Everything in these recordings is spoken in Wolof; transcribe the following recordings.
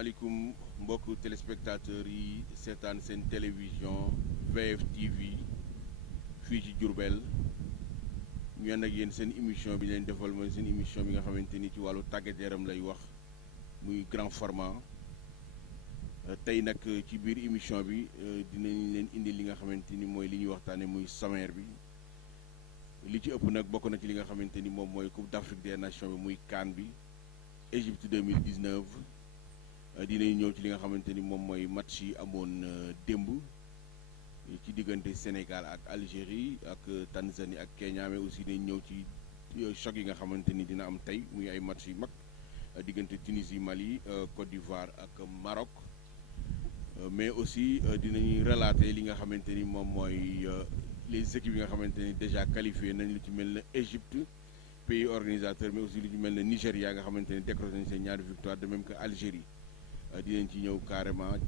asalaamaaleykum mbokku téléspectateurs yi seetaan seen télévision VFtv fii ci Diourbel ñu ànd ak yéen seen émission bi leen defal mooy seen émission bi nga xamante ni ci wàllu tàggat yaram lay wax muy grand format tey nag ci biir émission bi dinañ leen indi li nga xamante ni mooy li ñuy waxtaane muy sommaire bi li ci ëpp nag bokk na ci li nga xamante ni moom mooy Coupe d'Afrique des Nations bi muy CAN bi Égypte 2019 dinañ ñëw ci li nga xamante ni moom mooy match yi amoon démb ci diggante Sénégal ak Algérie ak Tanzanie ak Kenya mais aussi dinañ ñëw ci choc yi nga xamante ni dina am tey muy ay match yu mag diggante Tunisie Mali Côte d'Ivoire ak Maroc mais aussi dinañuy relater li nga xamante ni moom mooy les équipes yi nga xamante ni déjà qualifié nañ lu ci mel ne Égypte pays organisateur mais aussi lu ci mel ne Nigéria nga xamante ni décroché nañ seen ñaari victoire de même que Algérie dinañ ci ñëw carrément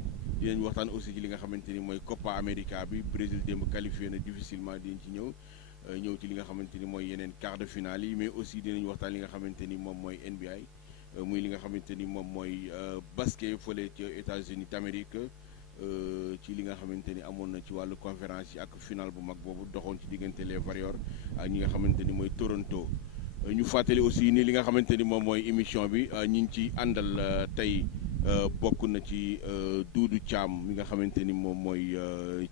dinañ waxtaan aussi ci li nga xamante ni mooy Copa América bi Brésil démb qualifié na difficilement dinañ ci ñëw ci li nga xamante ni mooy yeneen quart de finale yi mais aussi dinañ waxtaan li nga xamante ni moom mooy NBA muy li nga xamante ni moom mooy basket fële ci États-Unis d'Amérique ci li nga xamante ni amoon na ci wàllu conférence yi ak final bu mag boobu doxoon ci diggante les Warriors ak ñi nga xamante ni mooy Toronto ñu fàttali aussi ni li nga xamante ni moom mooy émission bi ñi ngi ci àndal tey bokk na ci Doudou Thiam mi nga xamante ni moom mooy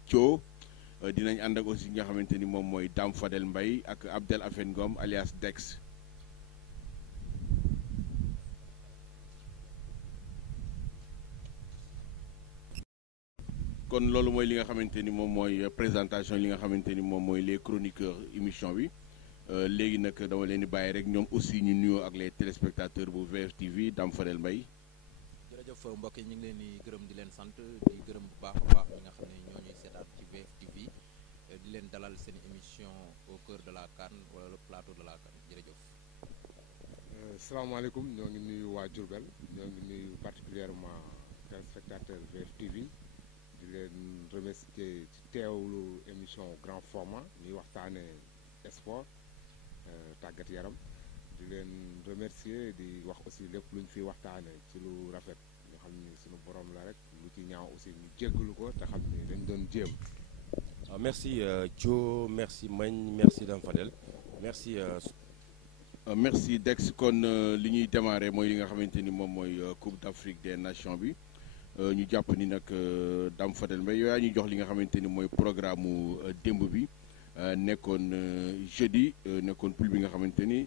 Thio dinañ ànd ak aussi nga xamante ni moom mooy Dame Fadel Mbaye ak Abdel Afen Ngom alias Dex. kon loolu mooy li nga xamante ni moom mooy présentation li nga xamante ni moom mooy les chroniqueurs émission bi léegi nag dama leen di bàyyi rek ñoom aussi ñu nuyoo ak les téléspectateurs bu VFtv Dame Fadel Mbaye. jërëjëf mbokk yi ñu ngi leen di gërëm di leen sant di gërëm bu baax a baax ñi nga xam ne ñoo ñuy seetaan ci VFtv di leen dalal seen émission au cœur de la CAN wala le plateau de la CAN jërëjëf. salaamaaleykum ñoo ngi nuyu waa Diourbel ñoo ngi nuyu particulièrement téléspectateur VFtv di leen remercier ci teewlu émission grand format ñuy waxtaane sport tàggat yaram di leen remercier di wax aussi lépp lu ñu fi waxtaane ci lu rafet ñu xam ni suñu borom la rek lu ci ñaaw aussi ñu jéggalu ko te xam ni dañ doon jéem. Merci Thio merci Magne merci Dame Fadel merci. Merci Dex kon li ñuy démarrer mooy li nga xamante ni moom mooy Coupe d'Afrique des Nations bi ñu jàpp ni nag Dame Fadel Mbaye yow yaa ñuy jox li nga xamante ni mooy programme mu démb bi nekkoon jeudi nekkoon poule bi nga xamante ni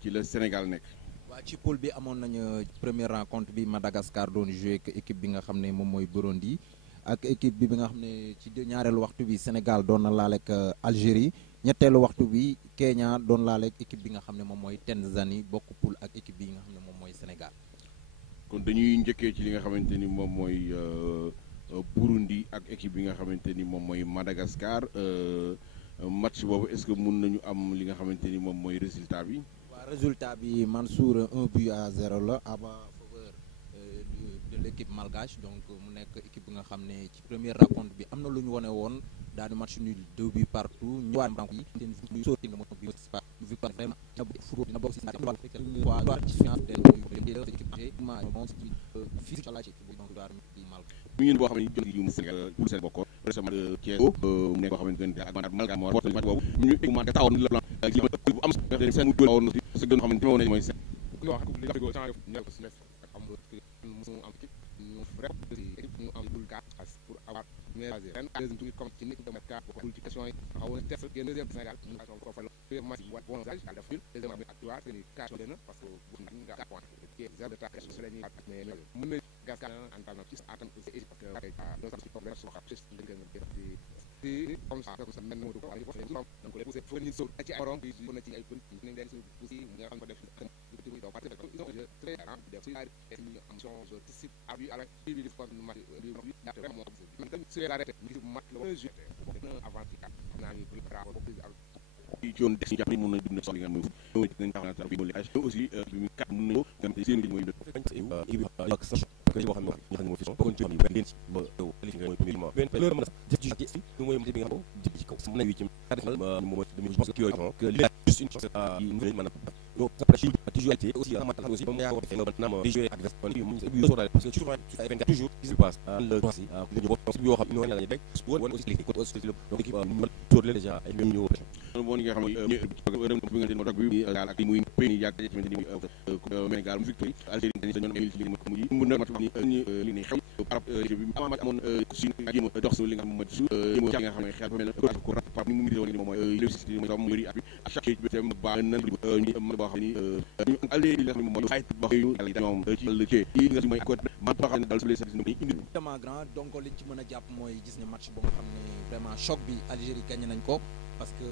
ci la Sénégal nekk. waa ci poule bi amoon nañu première rencontre bi Madagascar doon joué ak équipe bi nga xam ne moom mooy Burundi ak équipe bi nga xam ne ci ñaareelu waxtu bi Sénégal doon na laale ak Algérie ñetteelu waxtu bi Kenya doon laale ak équipe bi nga xam ne moom mooy Tanzanie bokk poule ak équipe bi nga xam ne moom mooy Sénégal. kon dañuy njëkkee ci li nga xamante ni moom mooy Burundi ak équipe bi nga xamante ni moom mooy Madagascar match boobu est-ce que mun nañu am li nga xamante ni moom mooy résultat bi. waaw résultat bi Mansour 1-0 la à faveur de l'équipe malgache donc mu nekk équipe bi nga xam ne ci première rencontre bi am na lu ñu wane woon daanu match nul 2 buts partout ñëwaat rencontre yi seen sotti nga moom bi victoire vraiment dina bokk si mi ngi boo xam ne jot yu Sénégal pour seen bokkoon récemment Thiès mu nekk boo xamante ne ak Malga moo porté match boobu ñu éggumante taxawoon le plan li bu am seen mu doon na si gën xamante ne mooy seen wax li nga ko changé ñal ko semestre ak am musu am équipe ñu rek ci équipe ñu am dul cas pour avoir mais ren deuxième tour comme ci nit de cas pour ci question yi xawoon test génn deuxième Sénégal ñu ko ko fa premier match wa bon âge à def deuxième match actuel c'est ni cas na parce que bu nga 4 points qui est 0 de temps sur les ak mais mën na gas en tant que atam aussi parce que do sax ci problème so xam ci di comme ça ko sa men mo do ko donc les pousser fournir so ci ay rom ko na ci ay politique ni den ci aussi nga xam ko def do parti de ils ont très rare def ci ay am son je anticipe à lui avec bi di forme match bi vraiment man tam sur l'arrêté ngi match le jeu avant ci na ñu préparer ko ci yoon des jàpp ni mën na dund so li nga mooy nañ taxaw bi mo li aussi bi mu kat mën nañu dem ci seen mooy ak sax ko boo xam ne ñi xam ne moo fi son bokkoon ci benn leen ci ba qualifié nga mooy premièrement benn loolu mën a def ci ñu mooy bi nga xam jël ci kaw mën na wi ci xarit ma mo demi je pense que yooyu que li juste une chance à mën a donc ça prêche toujours aussi aussi moom yaa wax naam di jouer ak des kon yu sóoraale parce que toujours ay 24 toujours gis passe le droit si ñu bokk yoo xam ñoo lañu rek won aussi l'équipe côté aussi donc équipe tour la déjà ay même ñu bon nga xam ne bi nga mo tak bi dal ak muy pays yak ci ni Sénégal mu victoire Algérie dañu ñoon mu yi mu na ma ni li ni xew par bi amon ci ak dox li nga xam mo ci nga xam ne xel mel ko par ni mu ngi woni moom mooy réussite mo tam yori at à chaque bi ba nan bo xam ni Algérie la xam ne mooy xayt ba yu ñoom ci le ci yi nga mooy ko man ba xam ne dal les services ni indi vraiment grand donc liñ ci mën a jàpp mooy gis ne match bo nga xam ne vraiment choc bi Algérie gagné nañ ko parce que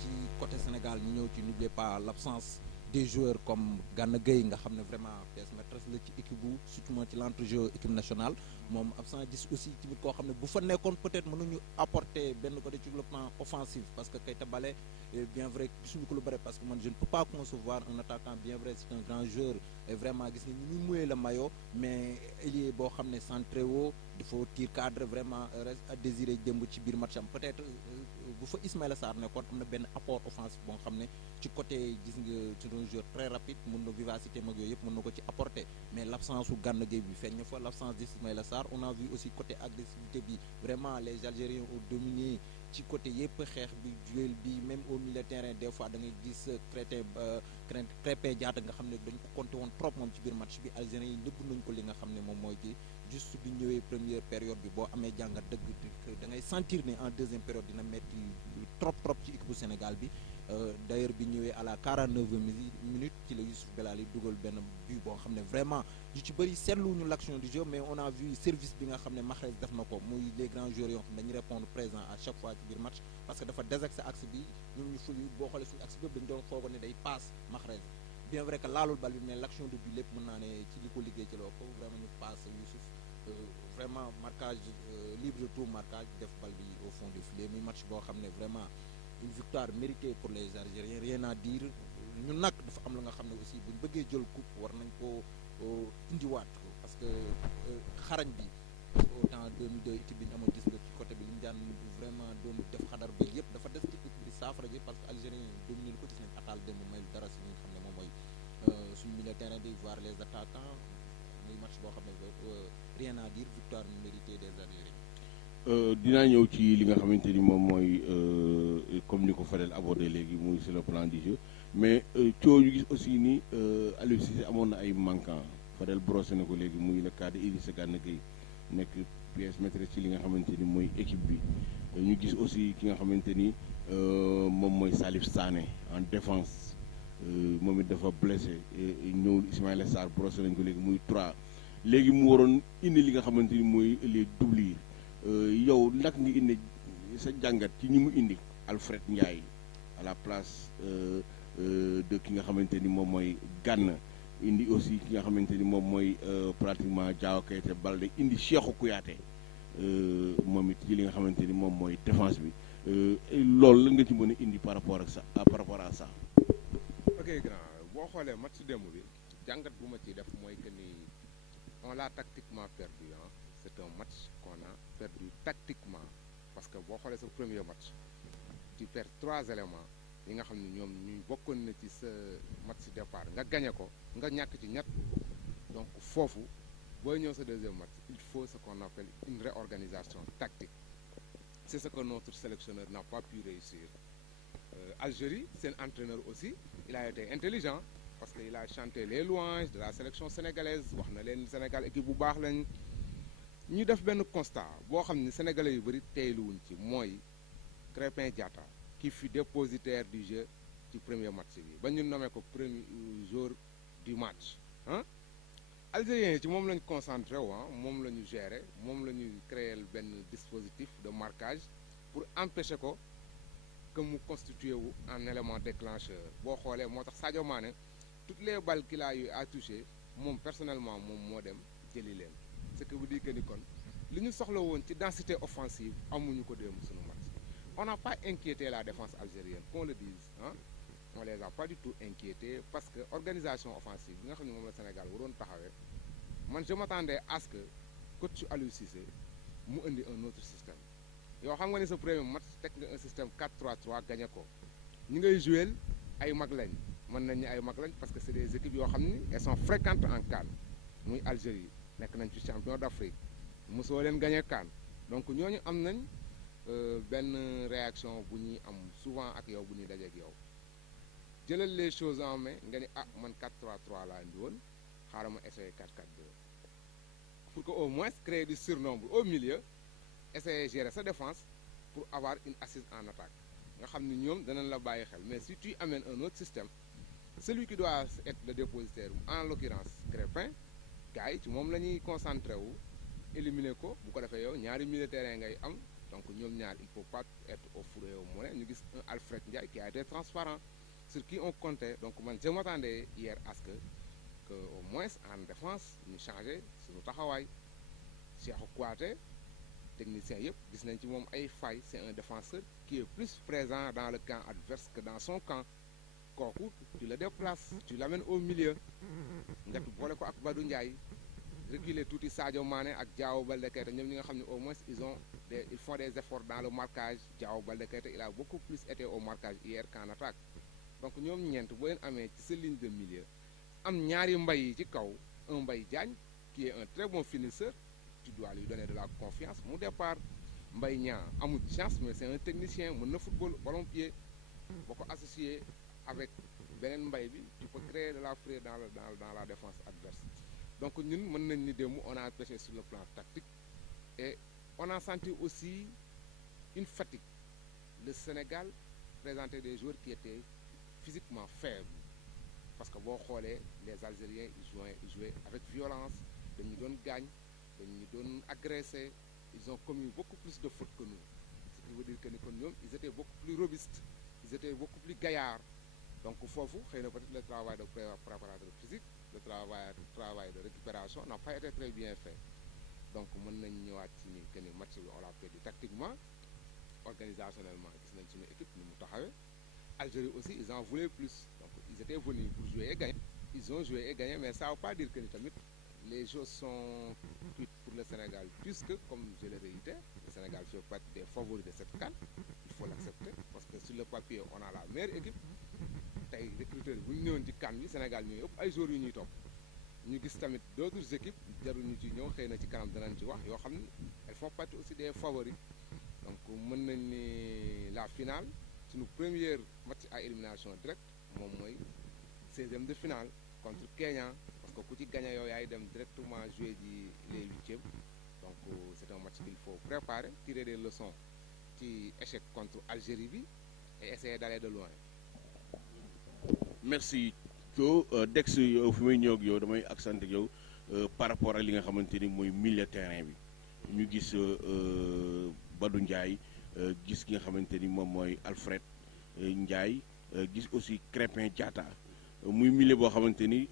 ci côté Sénégal ñu ñëw ci n'oubliez pas l'absence des joueurs comme Gana Gueye nga xam ne vraiment pièce maîtresse la ci équipe bu surtout ci l'entrejeu équipe nationale moom absent gis aussi tamit koo xam ne bu fa nekkoon peut-être mënuñu apporter benn côté sur le plan offensif parce que Keita Baldé bien vrai gisuñu ko lu bëri parce que man je ne peux pas concevoir un attaquant bien vrai c'est un grand joueur et vraiment gis nga ñu muy muyee le maillot mais ailier boo xam ne centré woo il faut tir cadre vraiment reste à désirer démb ci biir match am peut-être bu fa Ismaïla Sarr nekkoon am na benn apport offensif boo xam ne ci côté gis nga c'est un joueur très rapide mën na vivacité mag yooyu yëpp mën na ko ci apporter mais l'absence su Gana Gueye bi feeñ na fa l'absence d'Ismaïla Sarr on a vu aussi côté agressivité bi vraiment les Algériens ont dominé ci côté yëpp xeex bi duel bi même au milieu de terrain des fois da ngay gis Krépin Diatta nga xam ne dañ ko compté woon trop moom ci biir match bi Algériens yi nëbb nañ ko li nga xam ne moom mooy kii juste bi ñëwee première période bi boo amee jàngat dëgg da ngay sentir ne en deuxième période dina metti trop ci équipe bu Sénégal bi d'ailleurs bi ñëwee à la 49e minute ci la Youssouf Belali dugal benn but boo xam ne vraiment yu ci bëri seetluwuñu l'action du jeu mais on a vu service bi nga xam ne Mahrez def na ko muy les grands joueurs yoo xam ne dañuy répondre présent à chaque fois ci biir match parce que dafa désaxé axe bi ñun ñu ful boo xoolee suñu axe bépp dañu doon foogoo ne day passe Mahrez bien vrai que laalul bal bi mais l'action de but lépp mën naa ne ci li ko liggéey ci loo ko vraiment ñu passe Youssouf vraiment marquage libre de tout marquage def bal bi au fond du filet muy match boo xam ne vraiment une victoire méritée pour les Algériens rien à dire ñun nag dafa am la nga xam ne aussi buñ bëggee jël coupe war nañ ko indiwaat parce que xarañ bi au temps 2002 équipe bi ñu amoon gis nga ci côté bi li ñu daan vraiment doon def xadar ba yëpp dafa des ci équipe bi saafara ji parce que Algériens dominé ko gis nañ attaal démb may dara si nga xam ne moom mooy suñu milieu terrain bi voir les attaquants muy match boo xam ne rien à dire victoire méritée des Algériens. dinaa ñëw ci li nga xamante ni moom mooy comme ni ko Fadel abordé léegi muy sur le plan du jeu mais coow ñu gis aussi ni Aliou Cissé amoon na ay manquant Fadel brossé na ko léegi muy le cas de Idrissa Gana Gueye nekk pièce maîtresse ci li nga xamante ni mooy équipe bi ñu gis aussi ki nga xamante ni moom mooy Salif Sané en défense moom it dafa blessé ñëw Ismaïla Sarr brossé nañ ko léegi muy 3 léegi mu waroon indi li nga xamante ni mooy les doublures yow nag nga indi sa jàngat ci ñi mu indi Alfred Ndiaye à la place de ki nga xamante ni moom mooy Gana indi aussi ki nga xamante ni moom mooy pratiquement Diao Keita Baldé indi Cheikhou Kouyaté moom it ci li nga xamante ni moom mooy défense bi loolu la nga ci mën a indi par rapport ak ça par rapport à ça. ok grand boo xoolee match démb bi jàngat bu ma ciy def mooy que ni on l'a tactiquement perdu ah c'est un match qu'on a perdu tactiquement parce que boo xoolee sa premier match tu perds 3 éléments yi nga xam ne ñoom ñu bokkoon na ci sa match départ nga gagné ko nga ñàkk ci ñett donc foofu booy ñëw sa deuxième match il faut ce qu'on appelle une réorganisation tactique c'est ce que notre sélectionneur n'a pas pu réussir Algérie seen entraîneur aussi il a été intelligent parce que il a chanté les louanges de la sélection sénégalaise wax na leen Sénégal équipe bu baax lañ ñu def benn constat boo xam ne sénégalais yu bëri teyluwuñ ci mooy Krépin Diatta qui fut dépositaire du jeu ci premier match bi ba ñu nommé ko premier jour du match ah algériens yi ci moom la ñu concentré wu moom la ñu gérer moom la ñu créer benn dispositif de marquage pour empêcher ko que mu constitué wu en élément déclencheur boo xoolee moo tax Sadio Mané toutes les balles qu'il a eu à toucher moom personnellement moom moo dem jëli leen ce qui veut dire que ni kon li ñu soxla woon ci densité offensive amuñu ko démb suñu match on n'a pas inquiété la défense algérienne qu'on le dise on les a pas du tout inquiétés parce que organisation offensive bi nga xam ne moom la Sénégal waroon taxawee man je m'attendais à ce que coach Aliou Cissé mu indi un autre système yow xam nga ne sa premier match teg nga un système 4-3-3 gagné ko ñi ngay jouer ay mag lañ mën nañ ñu ay mag lañ parce que c'est des équipes yoo xam ni elles sont fréquentes en CAN muy Algérie nekk nañ ci champion d'Afrique mosoo leen gagné CAN donc ñooñu am nañ benn réaction bu ñuy am souvent ak yow bu ñuy dajeek yow jëlal les choses en main nga ni ah man 4-3-3 laa indi woon xaaral ma essayer 4-4-2 pour que au moins créer du surnombre au milieu essayer gérer sa défense pour avoir une assise en attaque nga xam ni ñoom danañ la bàyyi xel mais si tu amènes un autre système celui qui doit être le dépositaire en l'occurrence Crépin gars yi ci moom la ñuy concentré wu éliminer ko bu ko defee yow ñaari milieu de terrain ngay am donc ñoom ñaar il faut pas être au four et au moulin ñu gis un Alfred Ndiaye qui a été transparent sur qui on comptait donc man je m'attendais hier à ce que au moins en défense ñu changé suñu taxawaay Cheikhou Kouyaté technicien yëpp gis nañ ci moom ay failles c'est un défenseur qui est plus présent dans le camp adverse que dans son camp kooku tu le déplaces tu l'amènes au milieu nga boole ko ak Badou Ndiaye reculer tuuti Sadio Mané ak Diao Baldé Keita ñoom ñi nga xam ne au moins ils font des efforts dans le marquage Diao Baldé Keita il a beaucoup plus été au marquage hier qu'en attaque donc ñoom ñeent boo leen amee ci sa ligne de milieu am ñaari mbay yi ci kaw un Mbaye Diagne qui est un très bon finisseur tu dois lui donner de la confiance mu départ Mbaye Niang amul chance mais c'est un technicien mën na football ballon pied boo ko associé avec beneen mbay bi tu peux créer de la frayeur dans la défense adverse donc ñun mën nañ ni démb on a pêché sur le plan tactique et on a senti aussi une fatigue le Sénégal présentait des joueurs qui étaient physiquement faibles parce que boo xoolee les Algériens ils jouaient avec violence dañu doon gaañ dañu doon agressé ils ont commis beaucoup plus de fautes que nous ce qui veut dire que ni kon ñoom ils étaient beaucoup plus robustes ils étaient beaucoup plus gaillards donc foofu xëy na peut-être le travail de préparateur physique le travail de récupération n'a pas été très bien fait donc mën nañ ñëwaat ci ni que ni match bi on l'a perdu tactiquement organisationnellement gis nañ suñu équipe ni mu taxawee Algérie aussi ils en voulaient plus donc ils étaient venus pour jouer et gagner ils ont joué et gagné mais ça veut pas dire que ni tamit les choses sont cuites pour le Sénégal puisque comme je l'ai réitéré le Sénégal fait partie des favoris de cette CAN il faut l'accepter parce que sur le papier on a la meilleure équipe tey recruteurs bu ñu ñëwoon ci CAN bi Sénégal ñooy ëpp ay joueurs yu ñuy topp ñu gis tamit d'autres équipes jarul ñu ci ñëw xëy na ci kanam danañ ci wax yoo xam ni elles font partie aussi des favoris donc mën nañ ni la finale suñu première match à élimination directe moom mooy 16e de finale contre Kenya parce que ku ci gagné yow yaay dem directement jouer ji les huitièmes donc c'est un match qu'il faut préparer tirer des leçons ci échec contre Algérie bi et essayer d'aller de loin. merci Thio Dex yow fi may ñëw ak yow damay accentuer ak yow par rapport ak li nga xamante ni mooy milieu terrain bi ñu gis Badou Ndiaye gis ki nga xamante ni moom mooy Alfred Ndiaye gis aussi Crépin Diatta muy milieu boo xamante ni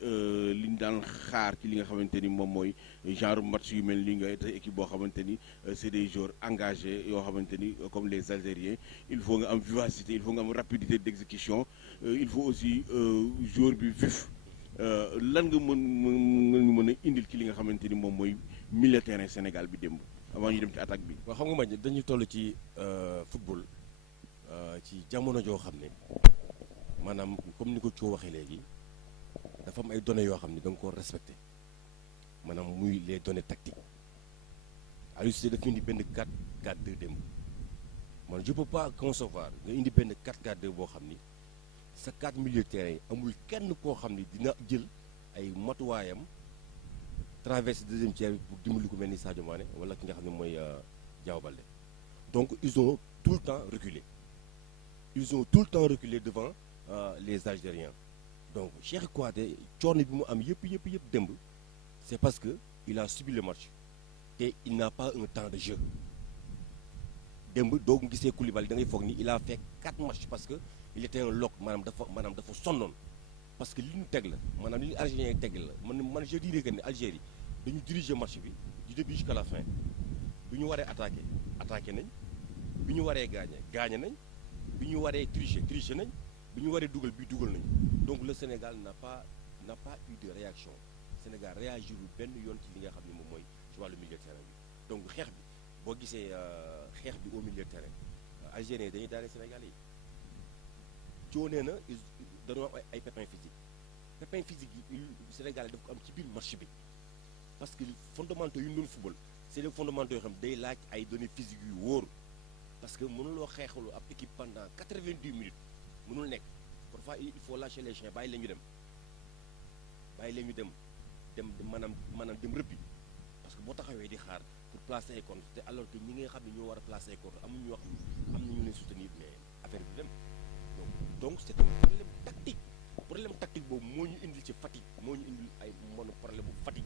li ñu daan xaar ci li nga xamante ni moom mooy genre match yu mel ni nga te équipe boo xamante ni c'est des joueurs engagés yoo xamante ni comme les Algériens il faut nga am vivacité il faut nga am rapidité d'exécution il faut aussi joueur bi vif lan nga mën a indil ci li nga xamante ni moom mooy milieu terrain Sénégal bi démb avant ñu dem ci attaque bi. waaw xam nga ma dañuy toll ci football ci jamono joo xam ne maanaam comme ni ko coo waxee léegi dafa am ay données yoo xam ne da nga ko respecté maanaam muy les données tactiques Aliou Cissé dafa indi benn 4-4-2 démb man je peux pas concevoir nga indi benn 4-4-2 boo xam ni sa 4 milieu terrain yi amul kenn koo xam ni dina jël ay matuwaayam traverse deuxième tiers bi pour dimbali ko mel ni Sadio Mané wala ki nga xam ne mooy Diao Baldé donc ils ont tout le temps reculé devant les Algériens donc Cheikh Kouyaté coono bi mu am yëpp démb c'est parce que il a subi le match te il n'a pas un temps de jeu démb doo gisee Koulibaly da ngay foog ni il a fait 4 matchs parce que il était un lock maanaam dafa sonnoon parce que li ñu teg la maanaam li ñu Algériens teg la man je dirais que ne Algérie dañu diriger match bi du début jusqu'à la fin bi ñu waree attaqué nañ bi ñu waree gagné nañ bi ñu waree tricher nañ bi ñu waree dugal nañu donc le Sénégal n'a pas eu de réaction Sénégal réagir benn yoon ci li nga xam ne moom mooy ci wàllu milieu de terrain bi donc xeex bi boo gisee xeex bi au milieu de terrain Algériens dañuy daane Sénégal yi coo nee na dañoo am ay pépins physique yi Sénégal daf ko am ci biir match bi parce que fondamentaux yu ñu doon football c'est des fondamentaux yoo xam day laaj ay données physiques yu wóor parce que mënuloo xeexalu ab équipe pendant 90 minutes mënul nekk parfois il faut lâcher les chiens bàyyi leen ñu dem maanaam dem rëbbi parce que boo taxawee di xaar pour placer ay contre te alors que ñi nga xam ne ñoo war a placer ay contre amuñu ñoo xam am nañu leen soutenir mais affaire bi dem donc c'est un problème tactique boobu moo ñu indil ci fatigue moo ñu indil ay problème bu fatigue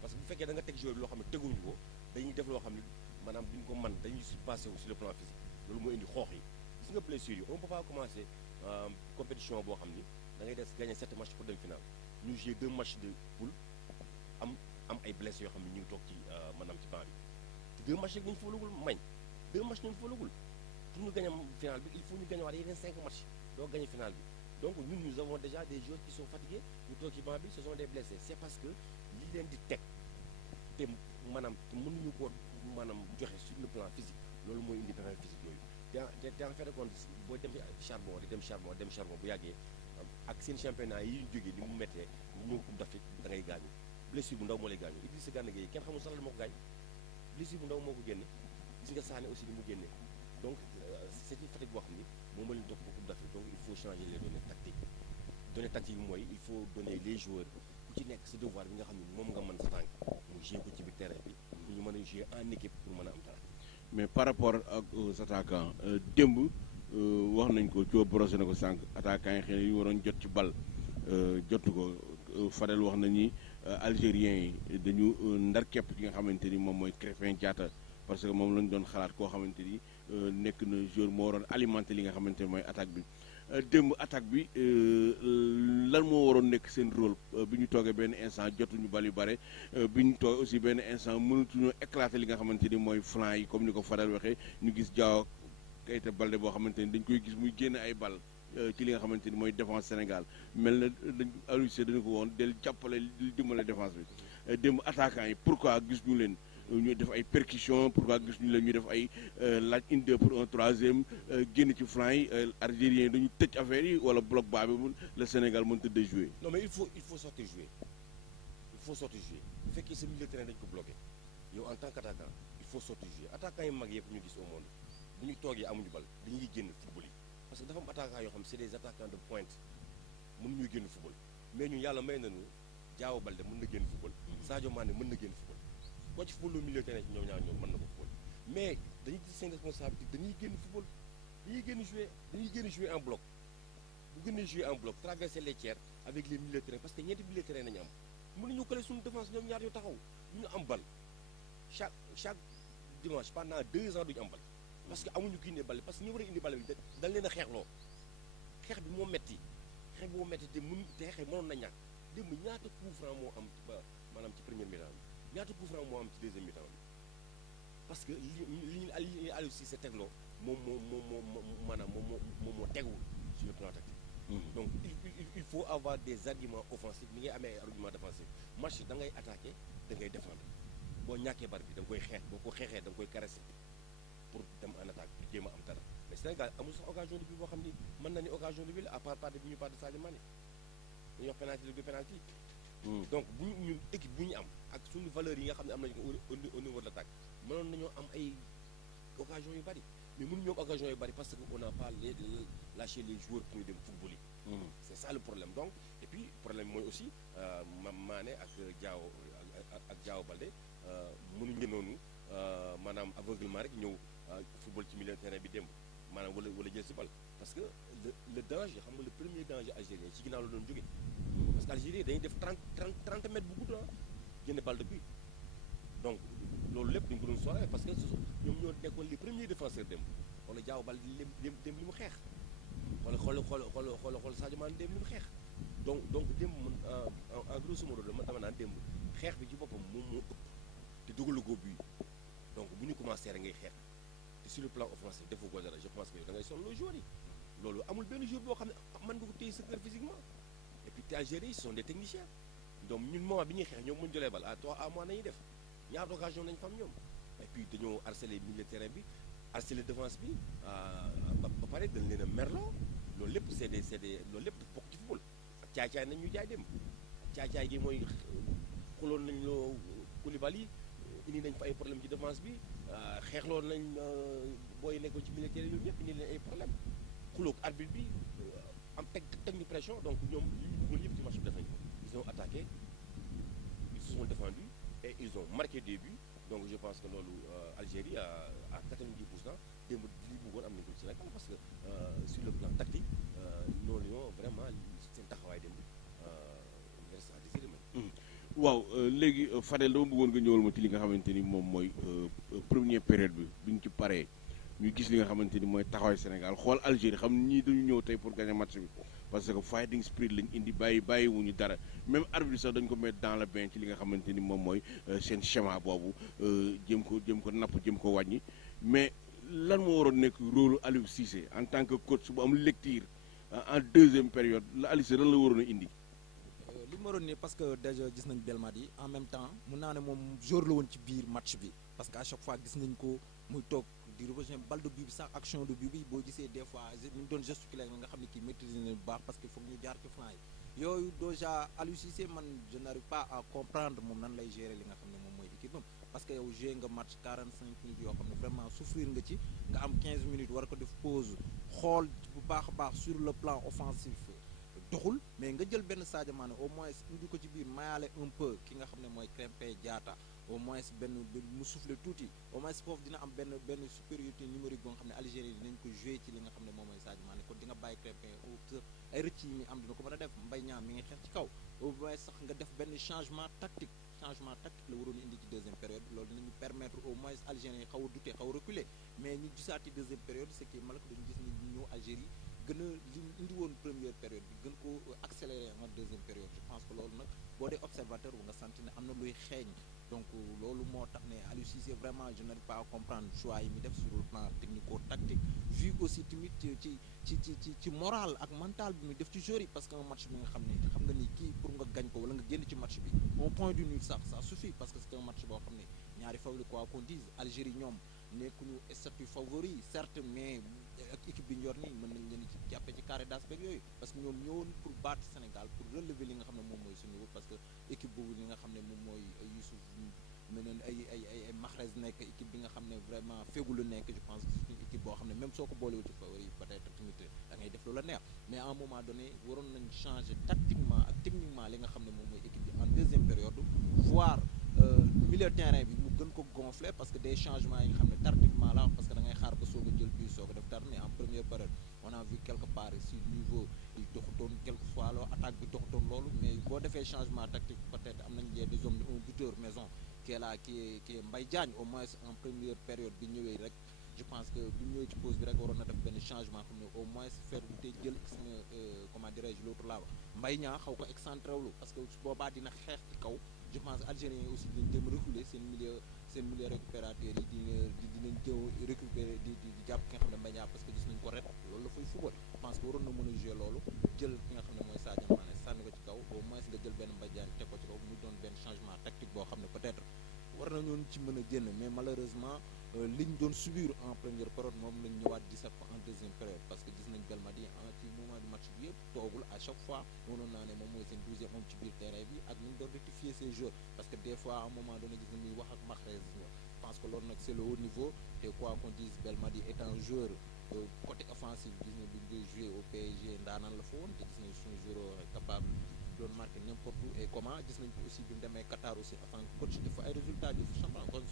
parce que bu fekkee da nga teg joueur bi loo xam ne teguñu ko dañuy def loo xam ne maanaam duñ ko mën dañuy surpassé wu sur le plan physique loolu moo indi xoox yi gis nga blessure yi on peut pas commencer compétition boo xam ni da ngay des gagner 7 matchs pour dem final ñu jouer 2 matchs de poule am ay blessés yoo xam ne ñu ngi toog ci maanaam ci banc bi te 2 matchs rek nañu foolagul mañ 2 matchs nañu foolagul pour ñu gagner final bi il faut ñu gagner waat yeneen 5 matchs doo gagner final bi donc ñun nous avons déjà des joueurs qui sont fatigués ñu toog ci banc bi ce sont des blessés c'est parce que li leen di teg te maanaam mënuñu ko maanaam joxe sur le plan physique loolu mooy indi pépin physique yooyu te en fait de compte boo dem charbon dem charbon bu yàggee ak seen championnat yi ñu jógee ni mu méttee ñu ñëw Coupe d'Afrique da ngay gaañu blessure bu ndaw moo lay gaañu Idrissa Gana Gueye kenn xamul sax la moo ko gaañ blessure bu ndaw moo ko génne gis nga Sané aussi ni mu génne donc c'est une fatigue boo xam ni moom moo leen topp ba Coupe d'Afrique donc il faut changer les données tactiques yi mooy il faut donner les joueurs ku ci nekk sa devoir bi nga xam ne moom nga mën sa tànk mu jouer ko ci biir terrain bi pour ñu mën a jouer en équipe pour mën a am dara. mais par rapport ak aux attaquants démb wax nañ ko coo brosé na ko sànq attaquants yi xëy na yu waroon jot ci bal jotu ko Fadel wax na ni algériens yi dañu ndar képp ki nga xamante ni moom mooy Krépin Diatta parce que moom lañ doon xalaat koo xamante ni nekk na joueur moo waroon alimenter li nga xamante ni mooy attaque bi démb attaque bi lan moo waroon nekk seen rôle bi ñu toogee benn instant jotuñu bal yu bare bi ñu toogee aussi benn instant mënatuñu éclater li nga xamante ni mooy flanc yi comme ni ko Fadel waxee ñu gis Diao Keita Baldé boo xamante ni dañ koy gis muy génn ay bal ci li nga xamante ni mooy défense Sénégal mel na Aliou Cissé dañu ko woon del jàppale dimbale défense bi démb attaquant yi pourquoi gis ñu leen ñu def ay percussion pourquoi gis ñu leen ñu def ay laaj une deux pour un troisième génn ci flanc yi algériens yi dañu tëj affaire yi wala bloc bas bi le Sénégal mën tëdd jouer. non mais il faut sortir jouer bu fekkee sa milieu de terrain dañu ko bloqué yow en tant qu'attaquant il faut sortir jouer attaquant yi mag yëpp ñu gis au monde bu ñu toogee amuñu bal dañuy génn football yi parce que dafa am attaquant yoo xam c'est des attaquants de pointe mënuñuy génn football mais ñun yàlla may nañu Diao Baldé mën na génn football Sadio Mané mën na génn football boo ci football milieu terrain ci ñoom ñaar ñoom mën na ko football mais dañuy gis seen responsabilité dañuy génn football dañuy génn jouer en bloc bu gënee jouer en bloc traverser les tiers avec les milieux de terrain parce que ñeenti milieu de terrain nañu am mënuñu coller suñu défense ñoom ñaar yoo taxaw ñu am bal chaque dimanche pendant 2 ans duñu am bal parce que amuñu kii indi bal parce que ñu war a indi bal bi dañ leen a xeexloo xeex bi moo metti te xeex mënoon na ñàkk démb ñaata coup franc moo am maanaam ci première mi-temps bi ñaata coup franc moo am ci deuxième mi-temps bi parce que li Aliou Cissé tegloo moom moo teguwul sur le plan tactique. Donc il faut avoir des arguments offensifs mi ngay amee ay arguments défensifs match da ngay attaquer da ngay défendre boo ñàkkee bal bi da nga koy xeex boo ko xeexee da nga koy caresser pour dem en attaque pour jéem a am dara mais Sénégal amul sax occasion de but boo xam ni mën na ni occasion de but la à part pas de bi ñu part de Sadio Mané dañuy wax penalty du penalty. Donc bu ñu équipe bu ñu am ak suñu valeurs yi nga xam ne am nañu ko au niveau de l'attaque mënoon nañoo am ay occasion yu bari mais mënuñu am occasion yu bari parce que on n'a pas lâché les joueurs pour ñu dem football yi. C'est ça le problème donc et puis problème mooy aussi Mané ak Diao Baldé mënuñu noonu maanaam aveuglement rek ñëw football ci milieu de terrain bi démb maanaam wala jël si bal parce que le danger xam nga le premier danger algérien ci ginnaaw la doon jóge parce que Algérie dañuy def 30 mètres bu gudd génne balle de but donc loolu lépp dañu ko doon sóoraale parce que ñoom ñoo nekkoon les premiers défenseurs démb wala Diao Baldé dem li mu xeex xool Sadio Mané dem li mu xeex donc démb en grosso modo dama naan démb xeex bi ci boppam moom moo ëpp te dugalu góob bi donc bu ñu commencé rek ngay xeex te sur le plan offensif defoo ko dara je pense que da ngay sonn joueurs yi loolu amul benn joueur boo xam ne mën nga ko téye sa kër physiquement et puis te Algérie ce sont des techniciens donc ñun moment bi ñuy xeex ñoom mën jëlee bal à 3 mois nañuy def ñaata occasion nañ fa am ñoom et puis dañoo harceler milieu de terrain bi harceler défense bi ba pare dañ leen a merloo loolu lépp c'est des loolu lépp dafa bokk ci football ak caay-caay nañ ñu jaay dem ak caay-caay gi mooy xuloon nañ loo Koulibaly indi nañ fa ay problème ci défense bi xeexloon nañ booy nekkoon ci militaire yooyu ñëpp indi nañ ay problème xuloog arbitre bi am teg ñu pression donc ñoom li ñu bëggoon yëpp ci match bi def nañ ko ils ont attaqué ils se sont défendus et ils ont marqué des buts donc je pense que loolu Algérie à 90% démb li bëggoon am nañ ko ci Sénégal parce que sur le plan tactique nos Lions vraiment seen taxawaay démb reste à désirer même. waaw léegi Fadel dama bëggoon nga ñëwal ma ci li nga xamante ni moom mooy première période bi ñu ci paree ñu gis li nga xamante ni mooy taxawaay Sénégal xool Algérie xam ñii dañu ñëw tey pour gagner match bi parce que fighting spirit lañ indi bàyyiwuñu dara même arbitre sax dañ ko mettre dans le bain ci li nga xamante ni moom mooy seen schéma boobu jëm ko napp jëm ko wàññi mais lan moo waroon nekk rôle Aliou Cissé en tant que coach bu am lecture en deuxième période la Aliou Cissé lan la waroon a indi. li ma waroon ne parce que déjà gis nañ Belmadi en même temps mun naa ne moom joueur la woon ci biir match bi parce que à chaque fois gis nañ ko muy toog di reprocher balle de but bi sax action de but bi boo gisee des fois ñu doon gesticuler nga xam ne kii maîtriser na bu baax parce que foog ñu jaar ci flanc yi yooyu déjà Aliou Cissé man je n'arrive pas à comprendre moom nan lay gérer li nga xam ne moom mooy équipe am parce que yow joué nga match 45 minutes yoo xam ne vraiment souffrir nga ci nga am 15 minutes war ko def pause xool bu baax a baax sur le plan offensif doxul mais nga jël benn Sadio Mané au moins indi ko ci biir mayaale un peu ki nga xam ne mooy Krépin Diatta au moins benn mu souffle tuuti au moins foofu dina am benn supériorité numérique boo nga xam ne Algérie dinañ ko joué ci li nga xam ne moom mooy Sadio Mané kon di nga bàyyi Krépin ay rëcc yi mi am dina ko mën a def Mbaye Niang mi ngi xeex ci kaw au moins sax nga def benn changement tactique la waroon indi ci deuxième période loolu dinañu permettre au moins Algériens yi xaw a douter xaw a reculer mais ñu gisaat ci deuxième période c'est que malak dañu gis ni ñu ñëw Algérie gën a li indi woon première période bi gën ko accélérer en deuxième période je pense que loolu nag boo dee observateur bu nga sentir ne am na luy xeeñ donc loolu moo tax ne Aliou Cissé vraiment je n'arrive pas à comprendre choix yi mi def sur le plan technico-tactique vu aussi tamit ci moral ak mental bi mu def ci joueurs yi parce que un match bi nga xam ne xam nga ni kii pour nga gañ ko wala nga génn ci match bi au point du nul sax ça suffit parce que c'est un match boo xam ne ñaari favori quoi qu'on dise Algérie ñoom nekkuñu statut favori certes mais ak équipe bi ñor nii mën nañ leen ci jàppe ci carré d'as beeg yooyu parce que ñoom ñëwoon pour battre Sénégal pour relever li nga xam ne moom mooy suñu niveau parce que équipe boobu li nga xam ne moom mooy Youssouf meneen ay Mahrez nekk équipe bi nga xam ne vraiment féegu la nekk je pense que c'est une équipe boo xam ne même soo ko boolewul ci favori peut-être tamit da ngay def lu la neex mais à un moment donné waroon nañ changer tactiquement ak techniquement li nga xam ne moom mooy équipe bi en deuxième période voire milieu terrain bi mu gën ko gonfler parce que des changements yi nga xam ne tardivement la parce que da ngay xaar ba soog a jël bii soog a def tard mais en première période on a vu quelque part si niveau yi doxutoon quelquefois loo attaque bi doxutoon loolu mais boo defee changement tactique peut-être am nañ des hommes un buteur maison qui est là qui est Mbaye Diagne au moins en première période bi ñëwee rek je pense que bi ñëwee ci pause bi rek waroon na def benn changement comme ne au moins faire te jël comment dirais-je l'autre là Mbaye Niang xaw ko excentré wulu parce que boobaa dina xeex ci kaw je pense algériens yi aussi dinañ jëm reculer seen milieu récupérateur yi dinañ jëm récupérer di jàpp ki nga xam ne Mbaye Niang parce que gis nañ ko ret loolu la fay football je pense que waroon na mën a jouer loolu jël ki nga xam ne mooy Sadio Mané sànni ko ci kaw au moins nga jël benn Mbaye Diagne teg ko ci kaw muy doon benn changement tactique boo xam ne peut-être war nañoon ci mën a génn mais malheureusement liñ doon subir en première période moom lañ ñëwaat gisaat ko en deuxième période parce que gis nañ Belmadi ci moment du match bi yëpp toogul à chaque fois mënoon naa ne moom mooy seen 12e homme ci biir terrain bi ak ñu doon rectifier ses joueurs parce que des fois à un moment donné gis nañ muy wax ak Mahrez je pense que loolu nag c'est le haut niveau te quoi qu'on dise Belmadi est un joueur côté offensif gis nañ bi ñu joué au PSG ndaanaan la fa woon te gis nañ suñu joueur capable doon marqué n'importe où et comment gis nañ ko aussi bi mu demee Qatar aussi en tant que coach dafa ay résultats di champion kon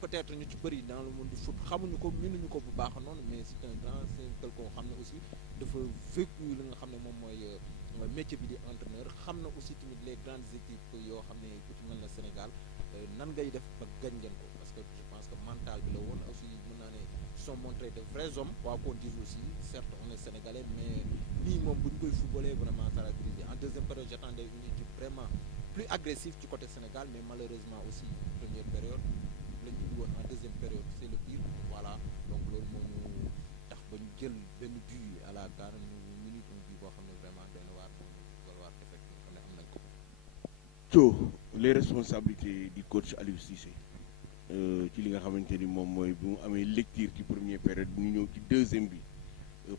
peut-être ñu ci bëri dans le monde du foot xamuñu ko mënuñu ko bu baax noonu mais c'est un grand c'est quelqu'un xam ne aussi dafa vécu li nga xam ne moom mooy métier bi di entraîneur xam na aussi tamit les grandes équipes yoo xam ne ku ci mel na Sénégal nan ngay def ba gañ ngeen ko parce que je pense que mental bi la woon aussi mën naa ne sont montrés de vrais hommes quoi qu'on dise aussi certes on est sénégalais mais nii moom bu ñu koy footballé vraiment ça a brisé en deuxième période j'attendais une équipe vraiment plus agressive du côté Sénégal mais malheureusement aussi première période la ñu indi woon en deuxième période c'est le pire voilà donc loolu moo ñu tax ba ñu jël benn but à la 40 minutes un but boo xam ne vraiment doy na waar doy waar defet bi nga xam ne am nañ ko. les responsabilités du coach Aliou Cissé ci li nga xamante ni moom mooy bi mu amee lecture ci première période bi ñu ñëw ci deuxième bi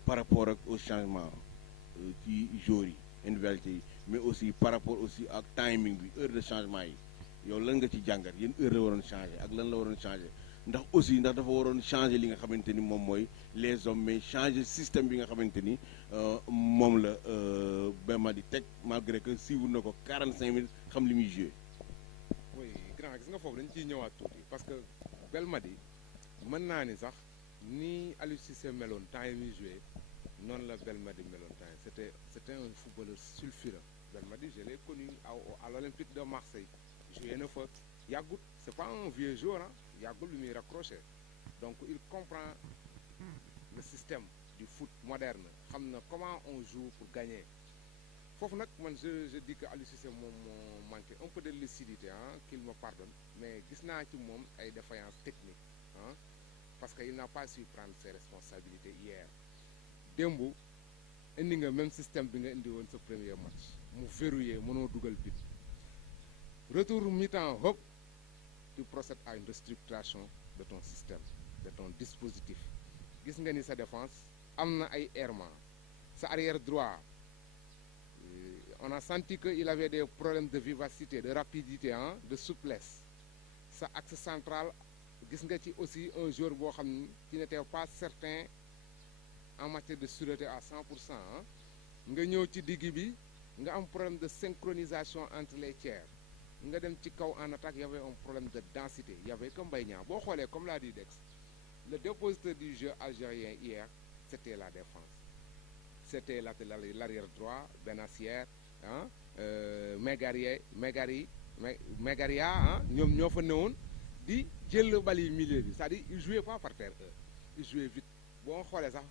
par rapport au changement ci jours yi individualité yi mais aussi par rapport aussi ak timing bi heure de changement yi yow lan nga ci jàngat yéen heure la waroon changer ak lan la waroon changer ndax aussi ndax dafa waroon changer li nga xamante ni moom mooy les hommes mais changer système bi nga xamante ni moom la Belmadi teg malgré que siiwul na ko 45 minutes xam li muy joué. oui grand gis nga foofu dañ ciy ñëwaat tuuti parce que Belmadi mën naa ni sax ni Aliou Cissé meloon temps yi muy joué noonu la Belmadi meloon temps yi c'était un footballeur sulfureux. Belmadi je l'ai connu à l'Olympique de Marseille joué na fa yàggut c'est pas un vieux joueur ah yàggul lu muy raccroché donc il comprend le système du foot moderne xam na comment on joue pour gagner foofu nag man je dis que Aliou Cissé moom moo manqué un peu de lucidité ah qu'il me pardonne mais gis naa ci moom ay défaillances techniques ah parce que il n'a pas su prendre ses responsabilités hier démb indi nga même système bi nga indi woon sa premier match mu verrouillé mënoo dugal bit retour mi-temps hop tu procèdes à une restructuration de ton système de ton dispositif gis nga ni sa défense am na ay errements sa arrière droit on a senti que il avait des problèmes de vivacité de rapidité hein, de souplesse sa axe central gis nga ci aussi un joueur boo xam ni qui n'était pas certain en matière de sûreté à 100% ah nga ñëw ci digg bi nga am problème de synchronisation entre les tiers nga dem ci kaw en attaque y avait un problème de densité y avait que Mbaye Niang boo xoolee comme l'a dit Dex le dépositeur du jeu algérien hier c'était la défense c'était l'arrière droit Benassière ah Megaria ah ñoom ñoo fa newoon di jël bal yi milieu bi c'est-à-dire ils jouaient pas par terre ils jouaient vite boo xoolee sax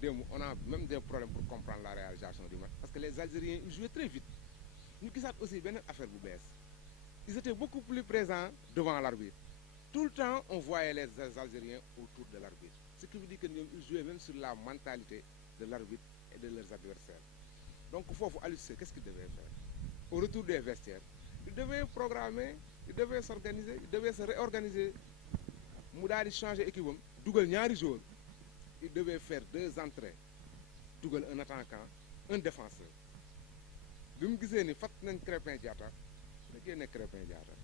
démb on a même des problèmes pour comprendre la réalisation du match parce que les Algériens ils jouaient très vite ñu gisaat aussi beneen affaire bu bees ils étaient beaucoup plus présents devant l'arbitre tout le temps on voyait les Algériens autour de l'arbitre ce qui veut dire que ñoom ils jouaient même sur la mentalité de l'arbitre et de leurs adversaires donc foofu Aliou Cissé qu'est-ce qu'il devait faire au retour des vestiaires il devait programmer il devait s'organiser il devait se réorganiser mu daal di changer équipe am dugal ñaari joueurs il devait faire 2 entrées dugal un attaquant un défenseur bi mu gisee ni fat nañ Crépin Diatta da génne Crépin Diatta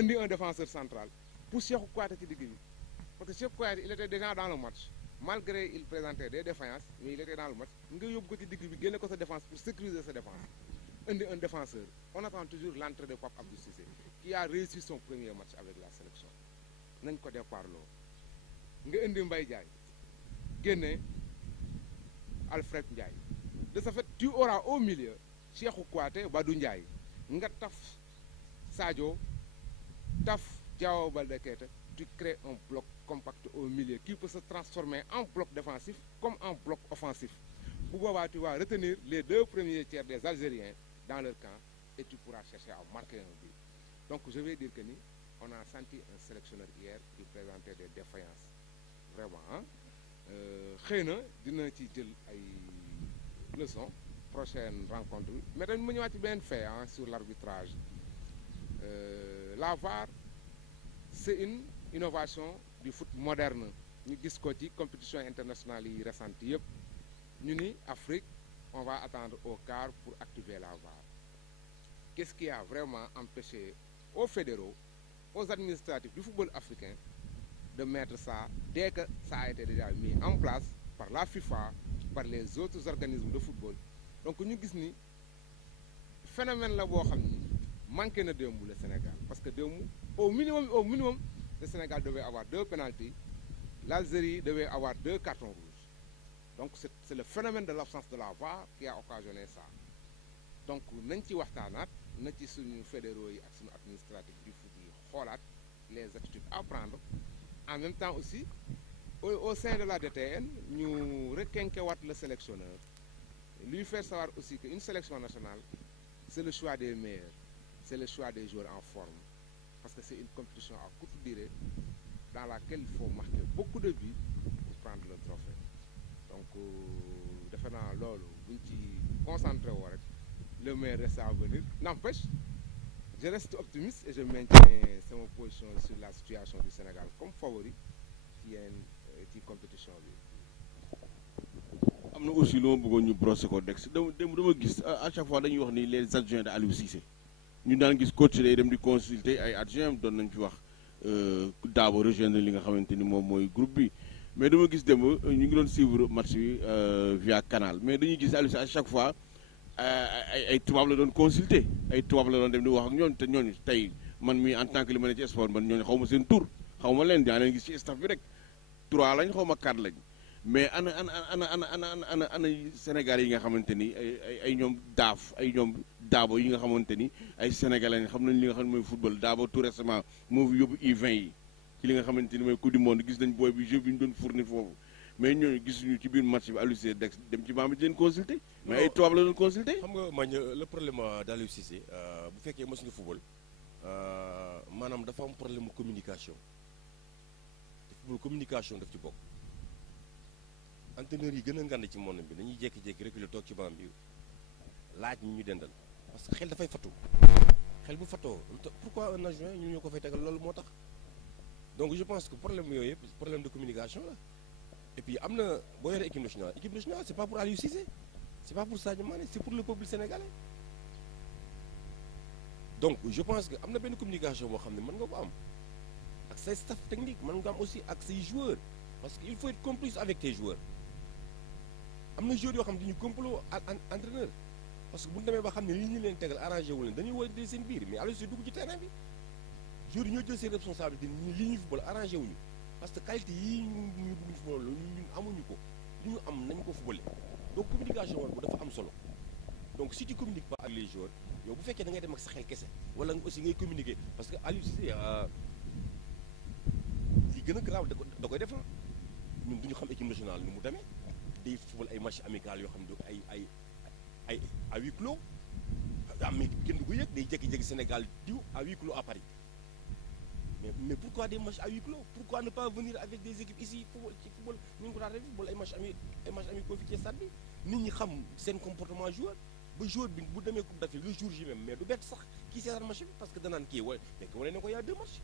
indi un défenseur central pour Cheikhou Kouyaté ci digg bi parce que Cheikhou Kouyaté il était déjà dans le match malgré il présentait des défaillances mais il était dans le match nga yóbbu ko ci digg bi génne ko sa défense pour sécuriser sa défense indi un défenseur on attend toujours l'entrée de Pape Abdou Cissé qui a réussi son premier match avec la sélection nañ ko départ loo nga indi Mbaye Ndiaye génne Alfred Ndiaye de ce fait tu auras au milieu Cheikhou Kouyaté Badou Ndiaye nga taf Sadio taf Diao Baldé Keita tu crées un bloc compact au milieu qui peut se transformer en bloc défensif comme en bloc offensif bu boobaa tu vas retenir les 2 premiers tiers des Algériens dans leur camp et tu pourras chercher à marquer un but donc je vais dire que ni on a senti un sélectionneur hier qui présentait des défaillances vraiment ah xëy na dina ci jël ay leçons prochaine rencontre bi mais tamit mu ñëwaat ci beneen fait ah sur l'arbitrage la VAR c'est une innovation du foot moderne ñu gis ko ci compétition internationale yi récentes yëpp ñu ni Afrique on va attendre au quart pour activer la VAR qu'est-ce qui a vraiment empêché aux fédéraux aux administratifs du football africain de mettre ça dès que ça a été déjà mis en place par la FIFA par les autres organismes de football donc ñu gis ni phénomène la boo xam ni manqué na démb le Sénégal parce que démb au minimum le Sénégal devait avoir 2 pénaltys l'Algérie devait avoir 2 cartons rouges donc c'est le phénomène de l'absence de la VAR qui a occasionné ça donc nañ ci waxtaanaat na ci suñu fédéraux yi ak suñu administratif du foot yi xoolaat les attitudes à prendre en même temps aussi au sein de la DTN ñu requinquewaat le sélectionneur lui faire savoir aussi qu'une sélection nationale c'est le choix des meilleurs c'est le choix des joueurs en forme parce que c'est une compétition à courte durée dans laquelle il faut marquer beaucoup de buts pour prendre le trophée donc defe naa loolu buñ ci concentré woo rek le meilleur reste à venir n'empêche je reste optimiste et je maintiens sama position sur la situation du Sénégal comme favori ci yeneen ci compétition bi am na aussi lu ma bëggoon ñu brosser ko dex dama gis à chaque fois dañuy wax ni les adjoints de Aliou Cissé ñu daan gis coach day dem di consulter ay adjoints doon nañ fi wax Dabo rejoindre li nga xamante ni moom mooy groupe bi mais dama gis dem ñu ngi doon suivre match bi via canal mais dañuy gis Aliou Cissé à chaque fois ay tubaab la doon consulter ay tubaab la doon dem di wax ak ñooñu te ñooñu tey man mi en tant que li ma ne ci sport man ñooñu xaw ma seen tur xaw ma leen daa leen gis ci staff bi rek 3 lañ xaw ma 4 lañ mais ana Sénégal yi nga xamante ni ay ñoom daaf ay ñoom Dabo yi nga xamante ni ay sénégalais xam nañ li nga xam ne mooy football Dabo tout récemment moo fi yóbbu U20 yi ci li nga xamante ni mooy coupe du monde gis nañ booy bi jeu bi ñu doon fournir foofu mais ñooñu gisuñu ci biir match bi Aliou Cissé dem ci banc bi di leen consulter mais ay tubaab la doon consulter. xam nga man le problème d'Aliou Cissé bu fekkee mos nga football maanaam dafa am problème mu communication te football communication daf ci bokk. entraîneur yi gën a ngand ci monde bi dañuy jékki-jékki reculer toog ci banc bi laaj ñu dendal parce que xel dafay fattu xel bu fattoo pourquoi un adjoint ñu ñoo ko fay tegal loolu moo tax donc je pense que problème yooyu yëpp problème de communication la et puis am na boo yoree équipe nationale c'est pas pour Aliou Cissé c'est pas pour Sadio Mané c'est pour le peuple sénégalais donc je pense que am na benn communication boo xam ne mën nga ko am ak say staff technique mën nga am aussi ak say joueurs parce que il faut être complice avec tes joueurs am na joueurs yoo xam ne dañuy complot ak entraîneur parce que bu ñu demee ba xam ne li ñu leen tegal arrangé wu leen dañuy war a seen biir mais Aliou Cissé dugg ci terrain bi joueurs yi ñoo jël seen responsabilité li ñuy football arrangé wuñu parce que qualité yii ñu bëgg football la ñun amuñu ko li ñu am nañ ko footballé donc communication woon bu dafa am solo donc si tu communiques pas ak les joueurs yow bu fekkee da ngay dem ak sa xel kese wala aussi ngay communiquer parce que Aliou Cissé li gën a grave da koy def ñun duñu xam équipe nationale ni mu demee day football ay match amical yoo xam ne ay à huis clos mais kenn du ko yëg day jékki-jékki Sénégal diw à huis clos à Paris mais pourquoi des matchs à huis clos pourquoi ne pas venir avec des équipes ici football ñu ngi ko daan def football ay match amicaux fii ci stade bi nit ñi xam seen comportement joueur ba joueur bi bu demee Coupe d'Afrique le jour J même mais du bett sax kii seetaan match bi parce que danaan kii wala mais wane ne ko y a 2 matchs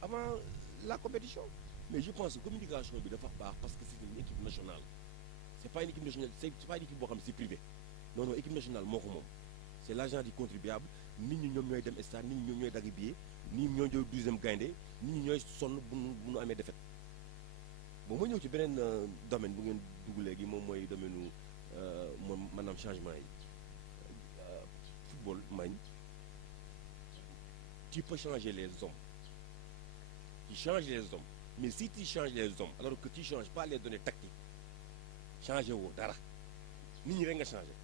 avant la compétition mais je pense que communication bi dafa baax parce que c'est une équipe nationale c'est pas une équipe nationale c'est pas une équipe boo xam ne c'est privé non non équipe nationale moo ko moom c'est l'argent du contribuable nit ñi ñoom ñooy dem stade nit ñi ñoom ñooy dagg billet nit ñi ñoo jël 12e gaynde nit ñi ñooy sonn bu nu amee défaite bon ma ñëw ci beneen domaine bu ngeen dugg léegi moom mooy domaine moom maanaam changement yi football mañ tu peux changer les hommes tu changes les hommes mais si tu changes les hommes alors que tu changes pas les données tactiques changé woo dara nit ñi rek nga changé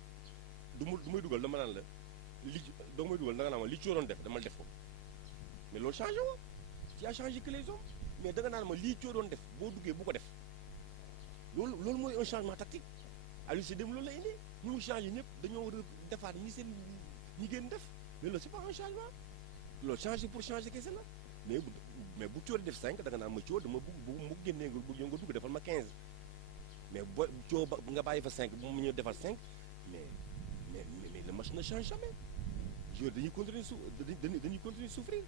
du may dugal dama naan la li doo may dugal da nga naan ma li ci waroon def dama def ko mais loolu changé woo tu as changé que les hommes mais da nga naan ma lii ci waroon def boo duggee bu ko def loolu mooy un changement tactique Aliou Cissé dem loolu la indi ñu mu changé ñëpp dañoo war a defaat ñi seen ñi gën def mais loolu c'est pas un changement loolu changé pour changer kese la mais bu coori def 5 da nga naan ma coo dama bëgg mu génnee nga dugg defal ma 15 mais boo coo nga bàyyi fa 5 bu mu ñëw defal 5 mais le match ne change jamais joueurs dañuy continuer souffrir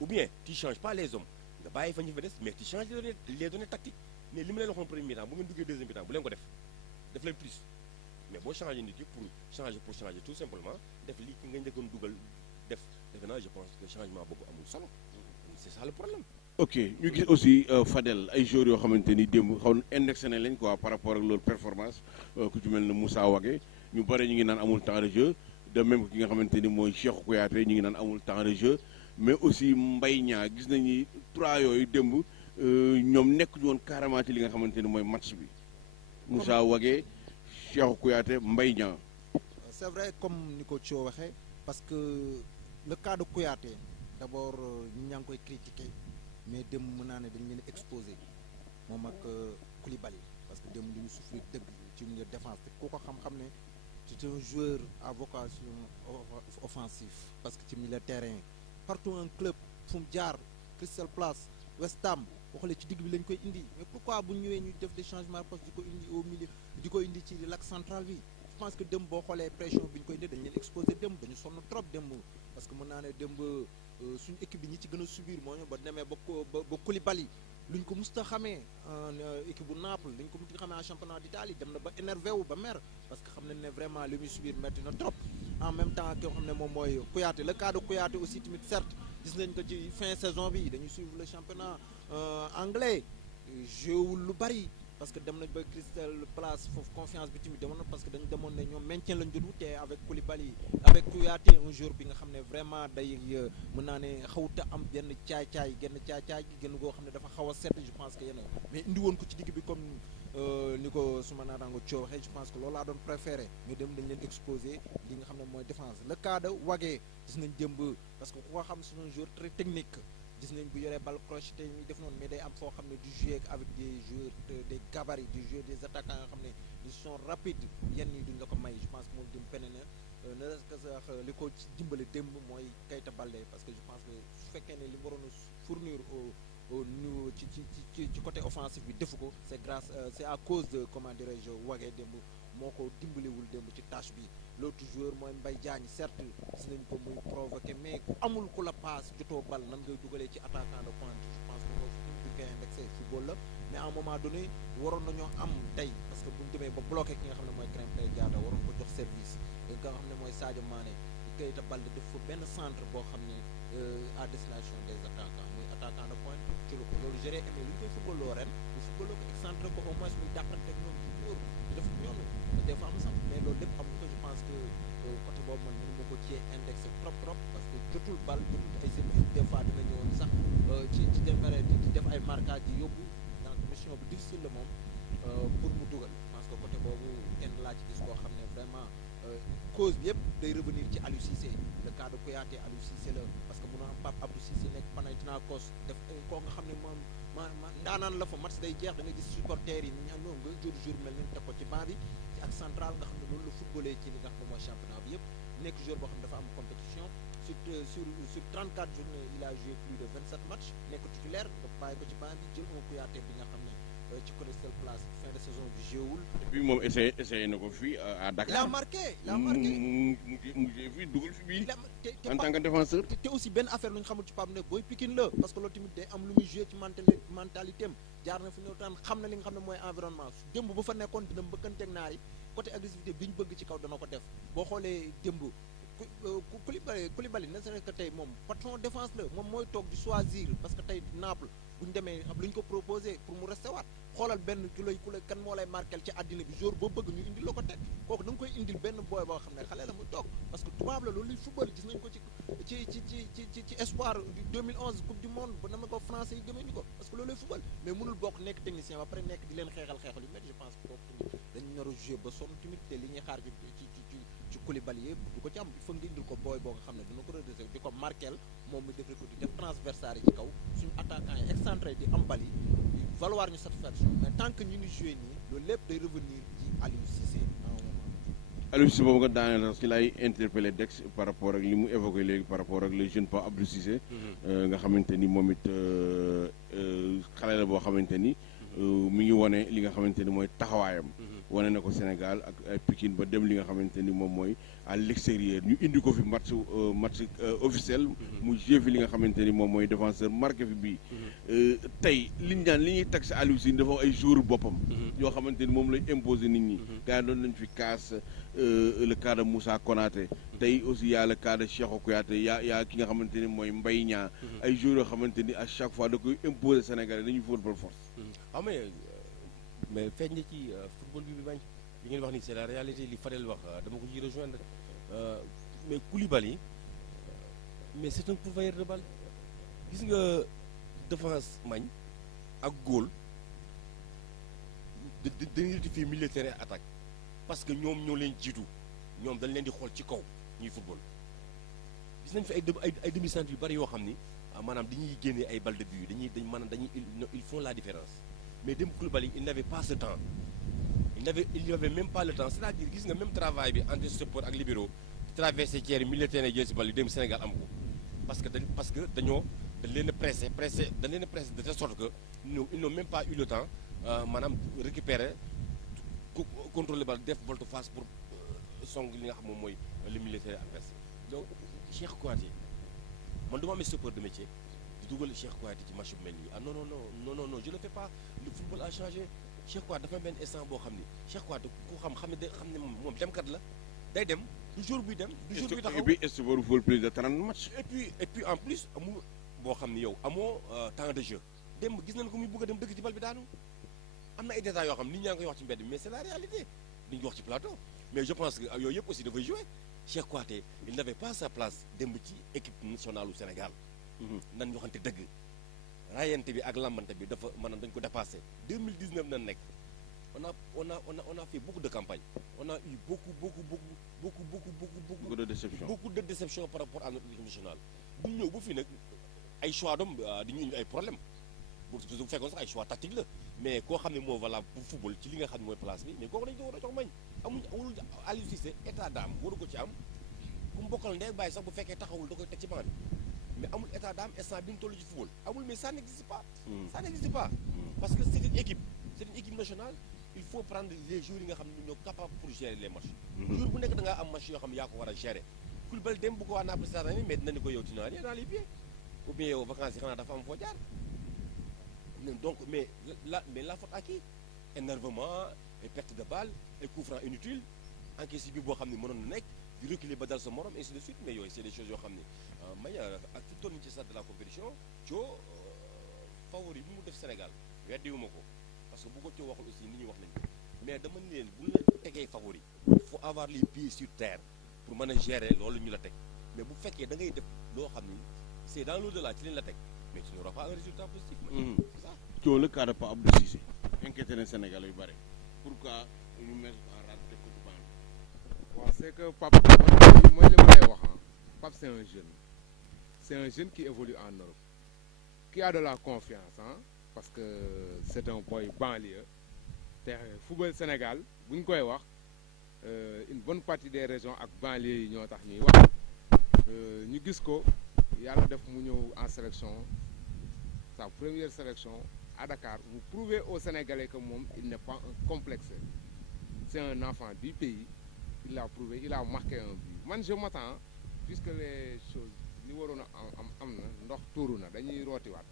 ou bien tu changes pas les hommes nga bàyyi fa ñu fa des mais tu changes les données tactiques mais li ma leen waxoon premier mi-temps bu ngeen duggee deuxième mi-temps bu leen ko def leen plus mais boo changé nit yi pour changer tout simplement def li ki nga njëkkoon dugal defe naa je pense que changement boobu amul solo c'est ça le problème. ok ñu gis aussi Fadel ay joueurs yoo xamante ni démb xaw na indexé nañ lañ quoi par rapport ak leur performance ku ci mel ne Moussa Wagué ñu bëri ñu ngi naan amul temps de jeu de même ki nga xamante ni mooy Cheikhou Kouyaté ñu ngi naan amul temps de jeu mais aussi Mbaye Niang gis nañ ni 3 yooyu démb ñoom nekk ñu woon carrément ci li nga xamante ni mooy match bi Moussa Wagué Cheikhou Kouyaté Mbaye Niang. c'est vrai comme ni ko Thio waxee parce que le cas de Kouyaté d'abord ñi ñaa ngi koy critiquer mais démb mën naa ne dañu leen exposé moom ak Koulibaly parce que démb li ñu souffrir dëgg ci milieu de défense te ku ko xam-xam ne c'est un joueur à vocation offensive parce que ci milieu de terrain partout un club fu mu jaar Crystal Palace West Ham waxale ci digg bi lañ koy indi mais pourquoi bu ñëwee ñu def des changements parce que di ko indi au milieu di ko indi ci l'axe central bi je pense que démb boo xoolee pression bi ñu koy indi dañu leen exposé démb dañu sonn trop démb parce que mën naa ne démb suñu équipe bi ñi ci gën a subir moo ñu ba demee ba Koulibaly luñ ko musta xamee équipe bu Naples luñ ko musta xamee en championnat d'Italie dem na ba énervé wu ba mer parce que xam nañ ne vraiment li muy subir metti na trop en même temps ki nga xam ne moom mooy Kouyaté le cas de Kouyaté aussi tamit certes gis nañ ko ci fin saison bi dañuy suivre le championnat anglais jouewul lu bari parce que dem nañ ba Crystal Palace foofu confiance bi tamit demoon na parce que dañu demoon ne ñoom maintien lañ doon wute avec Koulibaly avec Kouyaté un jour bi nga xam ne vraiment day mën naa ne xawuta am genn caay-caay gi gën goo xam ne dafa xaw a sedd je pense que yéen mais indi woon ko ci digg bi comme ni ko suma naataango coow waxee je pense que loolu laa doon préféré ñu dem dañ leen exposé li nga xam ne mooy défense le cas de Wagué gis nañ démb parce que ku ko xam c'est un joueur très technique gis nañ bu yoree balle crocheté yi def noonu mais day am foo xam ne du jouer avec des joueurs des gabarits du jouer des attaquants nga xam ne ils sont rapides yenn yi duñ la ko may je pense que moom dim pene na ne que sax li ko ci dimbale démb mooy Keita Baldé parce que je pense que su fekkee ne li mu waroon a fournir au niveau ci côté offensif bi defu ko c'est grâce c'est à cause de comment dirais-je Wagué démb moo ko dimbaliwul démb ci tâche bi l'autre joueur mooy Mbaye Diagne certes gis nañ ko muy provoqué mais ku amul ku la passe jotoo bal nan ngay dugalee ci attaquant de pointe je pense que loolu fi mu indexé football la mais à un moment donné waroon nañoo am tey parce que bu ñu demee ba bloqué ki nga xam ne mooy Krépin Diatta waroon ko jox service nga xam ne mooy Sadio Mané Keita Baldé def fa benn centre boo xam ne à destination des attaquants muy attaquant de pointe ci lu ko loolu j'aurais aimé lu ñu koy footballoo ren bu footballoo ko excentré ko au moins muy dàqante ak ñoom ci góor di def ñoom des fois am sax mais loolu lépp am ko je pense que côté boobu man mënu ma ko ci indexé trop parce que jotul bal jotul ay service des fois dina ñëwoon sax ci démarré di def ay marquage yi yóbbu donc mission bu difficile la moom pour mu dugal parce que côté boobu kenn laa ci gis koo xam ne vraiment cause bi yëpp day revenir ci Aliou Cissé le cas de Kouyaté Aliou Cissé la parce que mun a am Pape Abdou Cissé nekk Panathinaikos def koo nga xam ne moom ma ndaanaan la fa match day jeex da nga gis supporters yi ñu noonu nga jour mel ni teg ko ci banc bi ci ak central nga xam ne loolu la footballé ci li nga xam ne mooy championnat bi yëpp nekk joueur boo xam ne dafa am compétition sur 34 journées il a joué plus de 27 matchs nekk titulaire nga bàyyi ko ci banc bi jël un Kouyaté bi nga xam ne ci Crystal Palace fin de saison bi jéewul. et puis moom essayé na ko fii à Dakar. il a marqué mu fii dugal fi bii en tant que défenseur. te aussi benn affaire lu ñu xamul ci Pape ne booy Pikine la parce que loolu tamit day am lu muy joué ci mentalité am jaar na fi ñëw taan xam na li nga xam ne mooy environnement démb bu fa nekkoon dina mbëkkanteeg naar yi côté agressivité bi ñu bëgg ci kaw dana ko def boo xoolee démb Koulibaly ne serait que tey moom patron défense la moom mooy toog di choisir parce que tey Naples bu ñu demee am lu ñu ko proposé pour mu resté waat xoolal benn ku lay kan moo lay marquel ci àddina bi jour boo bëgg ñu indil la ko teg kooku da nga koy indil benn booy boo xam ne xale la muy toog parce que tubaab la loolu luy football gis nañ ko ci espoir 2011 coupe du monde ba dama ko français yi gëmee ñu ko parce que loolu lay football mais mënul bokk nekk technicien ba pare nekk di leen xeexal yu métti je pense que kooku tamit dañu nar a joué ba sonn tamit te li ñuy xaar ci Koulibaly yëpp du ko ci am il faut nga indil ko booy boo nga xam ne dina ko redressé di ko marquel moom mu def ko di def transversal yi ci kaw suñu attaquant yi excentré di am bal yi valoir ñu satisfaction mais tant que ñu ngi joué nii loolu lépp day revenir ci Aliou Cissé en moment. Aliou Cissé boobu nga daaneel sax ci lay interpellé Dex par rapport ak li mu évoqué léegi par rapport ak le jeune Pape Abdou Cissé. nga xamante ni moom it xale la boo xamante ni mi ngi wane li nga xamante ni mooy taxawaayam. wane na ko Sénégal ak ay Pikine ba dem li nga xamante ni moom mooy à l'extérieur ñu indi ko fi match officiel mu joué fi li nga xamante ni moom mooy défenseur marqué fi bii tey liñ daan li ñuy tag si Aliou Cissé dafa ay joueurs boppam yoo xamante ni moom lay imposer nit ñi gars yi doon nañ fi kaas le cas de Moussa Konaté tey aussi y a le cas de Cheikhou Kouyaté yaa ki nga xamante ni mooy Mbaye Niang ay joueurs yoo xamante ni à chaque fois da koy imposer Sénégalais dañuy football force mais feeñ na ci football bi bañ li ngeen wax ni c'est la réalité li Fadel wax dama ko ci rejoindre mais Koulibaly mais c'est un pourvoyeur de balle gis nga défense mañ ak góol dañuy rectifier milieu terrain attaque parce que ñoom ñoo leen jiitu ñoom dañ leen di xool ci kaw ñuy football gis nañ fi ay demi-centre yu bari yoo xam ni maanaam dañuy génnee ay balles de but dañuy ils font la différence mais dem Koulibaly il n'avait pas ce temps il n'avait même pas le temps c'est-à-dire gis nga même travail bi entre support ak libéraux traversé tiers milieu terrain jël si bal yi dem Sénégal am ko parce que dañ leen a pressé de telle sorte que ils n'ont même pas eu le temps maanaam récupérer contrôler bal def volte-face pour song li nga xam moom mooy le milieu terrain adverse donc Cheikh Kouyaté man duma amee support de métier dugal Cheikh Kouyaté ci match bu mel nii ah non non non non non je le fais pas. Le football a changé Cheikh Kouyaté dafa benn instant boo xam ni Cheikh Kouyaté ku xam ne moom demkat la day dem du jour buy dem du jour buy taxaw. et puis est-ce que waru football plus de 30 matchs. et puis en plus amul boo xam ni yow amoo temps de jeu dem gis nañ ko muy bëgg a dem dëgg ci bal bi daanu am na ay détails yoo xam nit ñaa ngi koy wax ci mbedd mais c'est la réalité dañu wax ci plateau mais je pense que yooyu yëpp aussi dafay jouer Cheikh Kouyaté il n'avait pas sa place démb ci équipe nationale u Sénégal. nan ñu waxante dëgg rayante bi ak lambante bi dafa maanaam dañ ko dépassé 2019 nan nekk on a fait beaucoup de campagnes on a eu beaucoup de déception par rapport à notre équipe nationale bu ñëw bu fi nag ay choix doom di ñu indi ay problème bu fekkoon sax ay choix tactique la mais koo xam ne moo valable pour football ci li nga xam ne mooy place bi mais kooku dañu ko war a jox mañ amul Aliou Cissé état d'âme waru ko ci am ku mu bokkal ndey bàyyi sax bu fekkee taxawul da koy teg ci banc bi mais amul état d'âme instant bi ñu toll ci football amul mais ça n'existe pas ça n'existe pas parce que c'est une équipe nationale il faut prendre les joueurs yi nga xam ne ñoo capable pour gérer les matchs jour bu nekk da ngaa am match yoo xam ne yaa ko war a gérer Koulibaly dem bu ko waa Naples saa mais dinañu ko yow tu n'as rien dans les pieds ou bien yow vacances yi xanaa dafa am foo jaar donc mais la faute à qui énervement et perte de balle et coup franc inutile encaissé bi boo xam ne mënoon na nekk di reculer ba dal sa morom ainsi de suite mais yooyu c'est des choses yoo xam ne may ak fi toll ci stade de la compétition Thio favori bi mu def Sénégal weddiwuma ko parce que bu ko Thio waxul aussi nit ñi wax nañu ko mais dama ne leen bu ñu la tegee favori il faut avoir les pieds sur terre pour mën a gérer loolu ñu la teg mais bu fekkee da ngay def loo xam ni c'est dans l'au-delà ci leen la teg mais tu n'auras pas un résultat positif. C'est ça. Thio le cas de Pape Abdou Cissé inquiété na Sénégal yu bare pourquoi ñu mettre en rade teg ko ci banc bi. waaw c'est que Pape mooy li ma lay wax Pape c'est un jeune qui évolue en Europe qui a de la confiance parce que c'est un boy banlieue te football Sénégal bu ñu koy wax une bonne partie des régions ak banlieue yi ñoo tax ñuy wax ñu gis ko yàlla def mu ñëw en sélection sa première sélection à Dakar vous prouvez aux Sénégalais que moom il n'est pas un complexe c'est un enfant du pays il l'a prouvé il a marqué un but man je m'attends puisque les choses li waroon a am na ndox tuuru na dañuy rootiwaat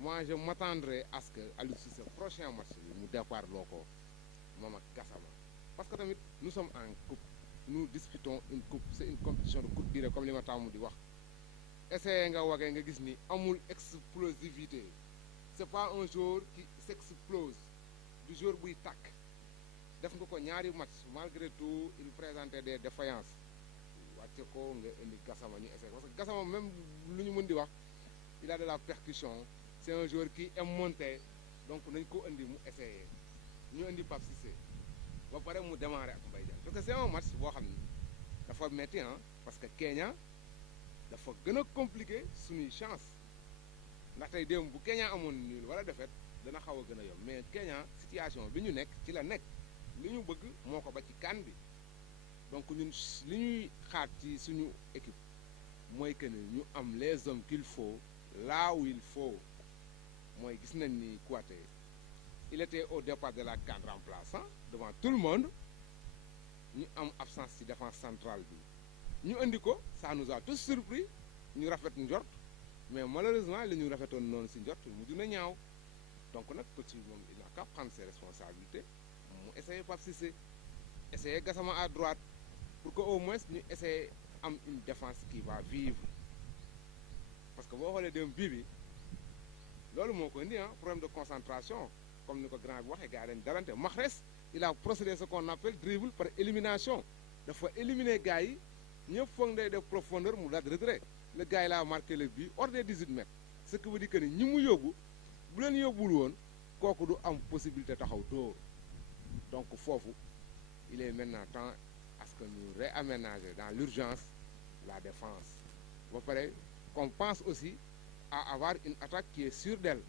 moi je m'attendrai à ce que Aliou Cissé prochain match bi mu départ loo ko moom ak Gassama parce que tamit nous sommes en coupe nous disputons une coupe c'est une compétition de courte durée comme li ma taamu di wax essayé nga wagee nga gis ni amul explosivité c'est pas un joueur qui s'explose du joueur buy tàkk def nga ko ñaari match malgré tout il présentait des défaillances wàcce ko nga indi Gassama ñu essayé parce que Gassama même lu ñu mën di wax il a de la percussion c'est un joueur qui aime monter donc nañ ko indi mu essayé ñu indi Pape Cissé ba pare mu démarrer ak Mbaye Diagne parce que c'est un match boo xam ni dafa metti parce que Kenya dafa gën a compliqué suñuy chance ndax tey démb bu Kenya amoon nul wala défaite dana xaw a gën a yomb mais Kenya situation bi ñu nekk ci la nekk li ñu bëgg moo ko ba ci CAN bi donc ñun li ñuy xaar ci suñu équipe mooy que ni ñu am les hommes qu'il faut là où il faut mooy gis nañ ni Kouyaté il était au départ de la CAN remplaçant devant tout le monde ñu am absence ci défense centrale bi ñu indi ko ça nous a tous surpris ñu rafet njort mais malheureusement li ñu rafetoon noonu ci njort mu dina ñaaw donc nag petit moom il n'a qu'à prendre ses responsabilités mu essayer Pape Cissé essayer Gassama à droite pour que au moins ñu essayer am une défense qui va vivre parce que boo xoolee dem bii bi loolu moo ko indi problème de concentration comme ni ko grand bi waxee gars yi dañ dalante Mahrez il a procédé ce qu'on appelle dribble par élimination dafa éliminer gars yi ñëpp foog day def profondeur mu daal di retrait le gars yi la marqué le but hors des 18 mètres ce qui veut dire que ni ñi mu yóbbu bu leen yóbbul woon kooku du am possibilité taxaw dóor donc foofu il est maintenant temps à ce que ñu réaménager dans l'urgence la défense ba pare qu'on pense aussi à avoir une attaque qui est sûre d'elle.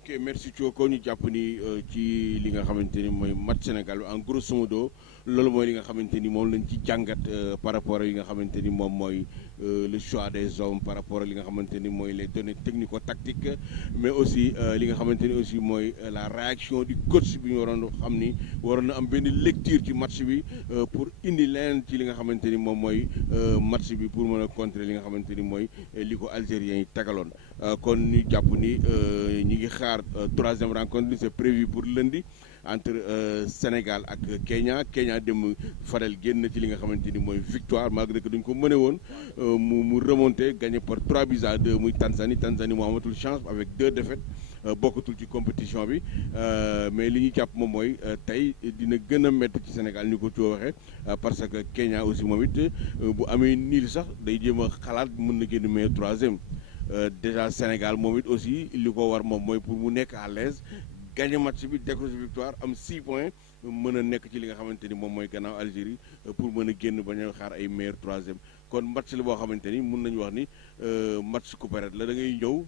ok merci Thio ñu jàpp ni ci li nga xamante ni mooy match Sénégal en grosso modo loolu mooy li nga xamante ni moom lañ ci jàngat par rapport ak yi nga xamante ni moom mooy le choix des hommes par rapport ak li nga xamante ni mooy les données technico-tactiques mais aussi li nga xamante ni aussi mooy la réaction du coach bi ñu waroon xam ni waroon na am benn lecture ci match bi pour indi leen ci li nga xamante ni moom mooy match bi pour mën a contrer li nga xamante ni mooy li ko algériens yi tagaloon kon ñu jàpp ni ñi ngi xaar troisième rencontre bi c'est prévu pour lundi entre Sénégal ak Kenya dem Fadel génn ci li nga xamante ni mooy victoire malgré que duñ ko mëne woon mu remonté gagné par 3-2 muy Tanzanie mu amatul chance avec 2 défaites bokkatul ci compétition bi mais li ñuy jàpp moom mooy tey dina gën a métti ci Sénégal ni ko Thio waxee parce que Kenya aussi moom it bu amee niil sax day jéem a xalaat mën na génn meilleur troisième déjà Sénégal moom it aussi li ko war moom mooy pour mu nekk à l'aise gagné match bi décroché victoire am 6 points mën a nekk ci li nga xamante ni moom mooy gannaaw Algérie pour mën a génn bañ a xaar ay meilleur troisième kon match la boo xamante ni mun nañu wax ni match couperet la da ngay ñëw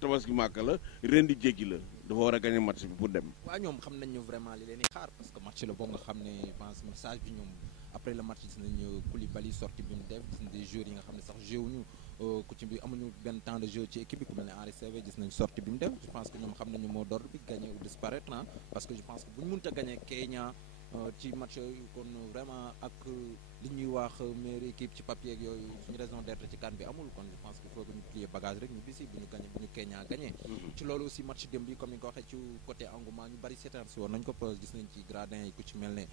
tabaski màkk la ren di jéggi la dafa war a gagné match bi pour dem. waaw ñoom xam nañu vraiment li leen di xaar parce que match la boo nga xam ne pense message bi ñoom après le match gis nañu Koulibaly sortie bi mu def gis nañ des joueurs yi nga xam ne sax joué wuñu ku ci bi amuñu benn temps de jeu ci équipe bi ku mel ne Henri Saivet gis nañ sortie bi mu def je pense que ñoom xam nañu mot d'ordre bi gagner ou disparaître na parce que je pense que bu ñu mënta gagner Kenya ci match yooyu kon vraiment ak li ñuy wax meilleure équipe ci papier ak yooyu suñu raison d'être ci CAN bi amul kon je pense qu'il faut que ñu plier bagage rek ñu bisi bu ñu Kenya gagné ci loolu aussi match démb bi comme ni nga ko waxee ci côté engouement ñu bari seetaan si woon nañ ko parce que gis nañ ci gradin yi ku ci mel ne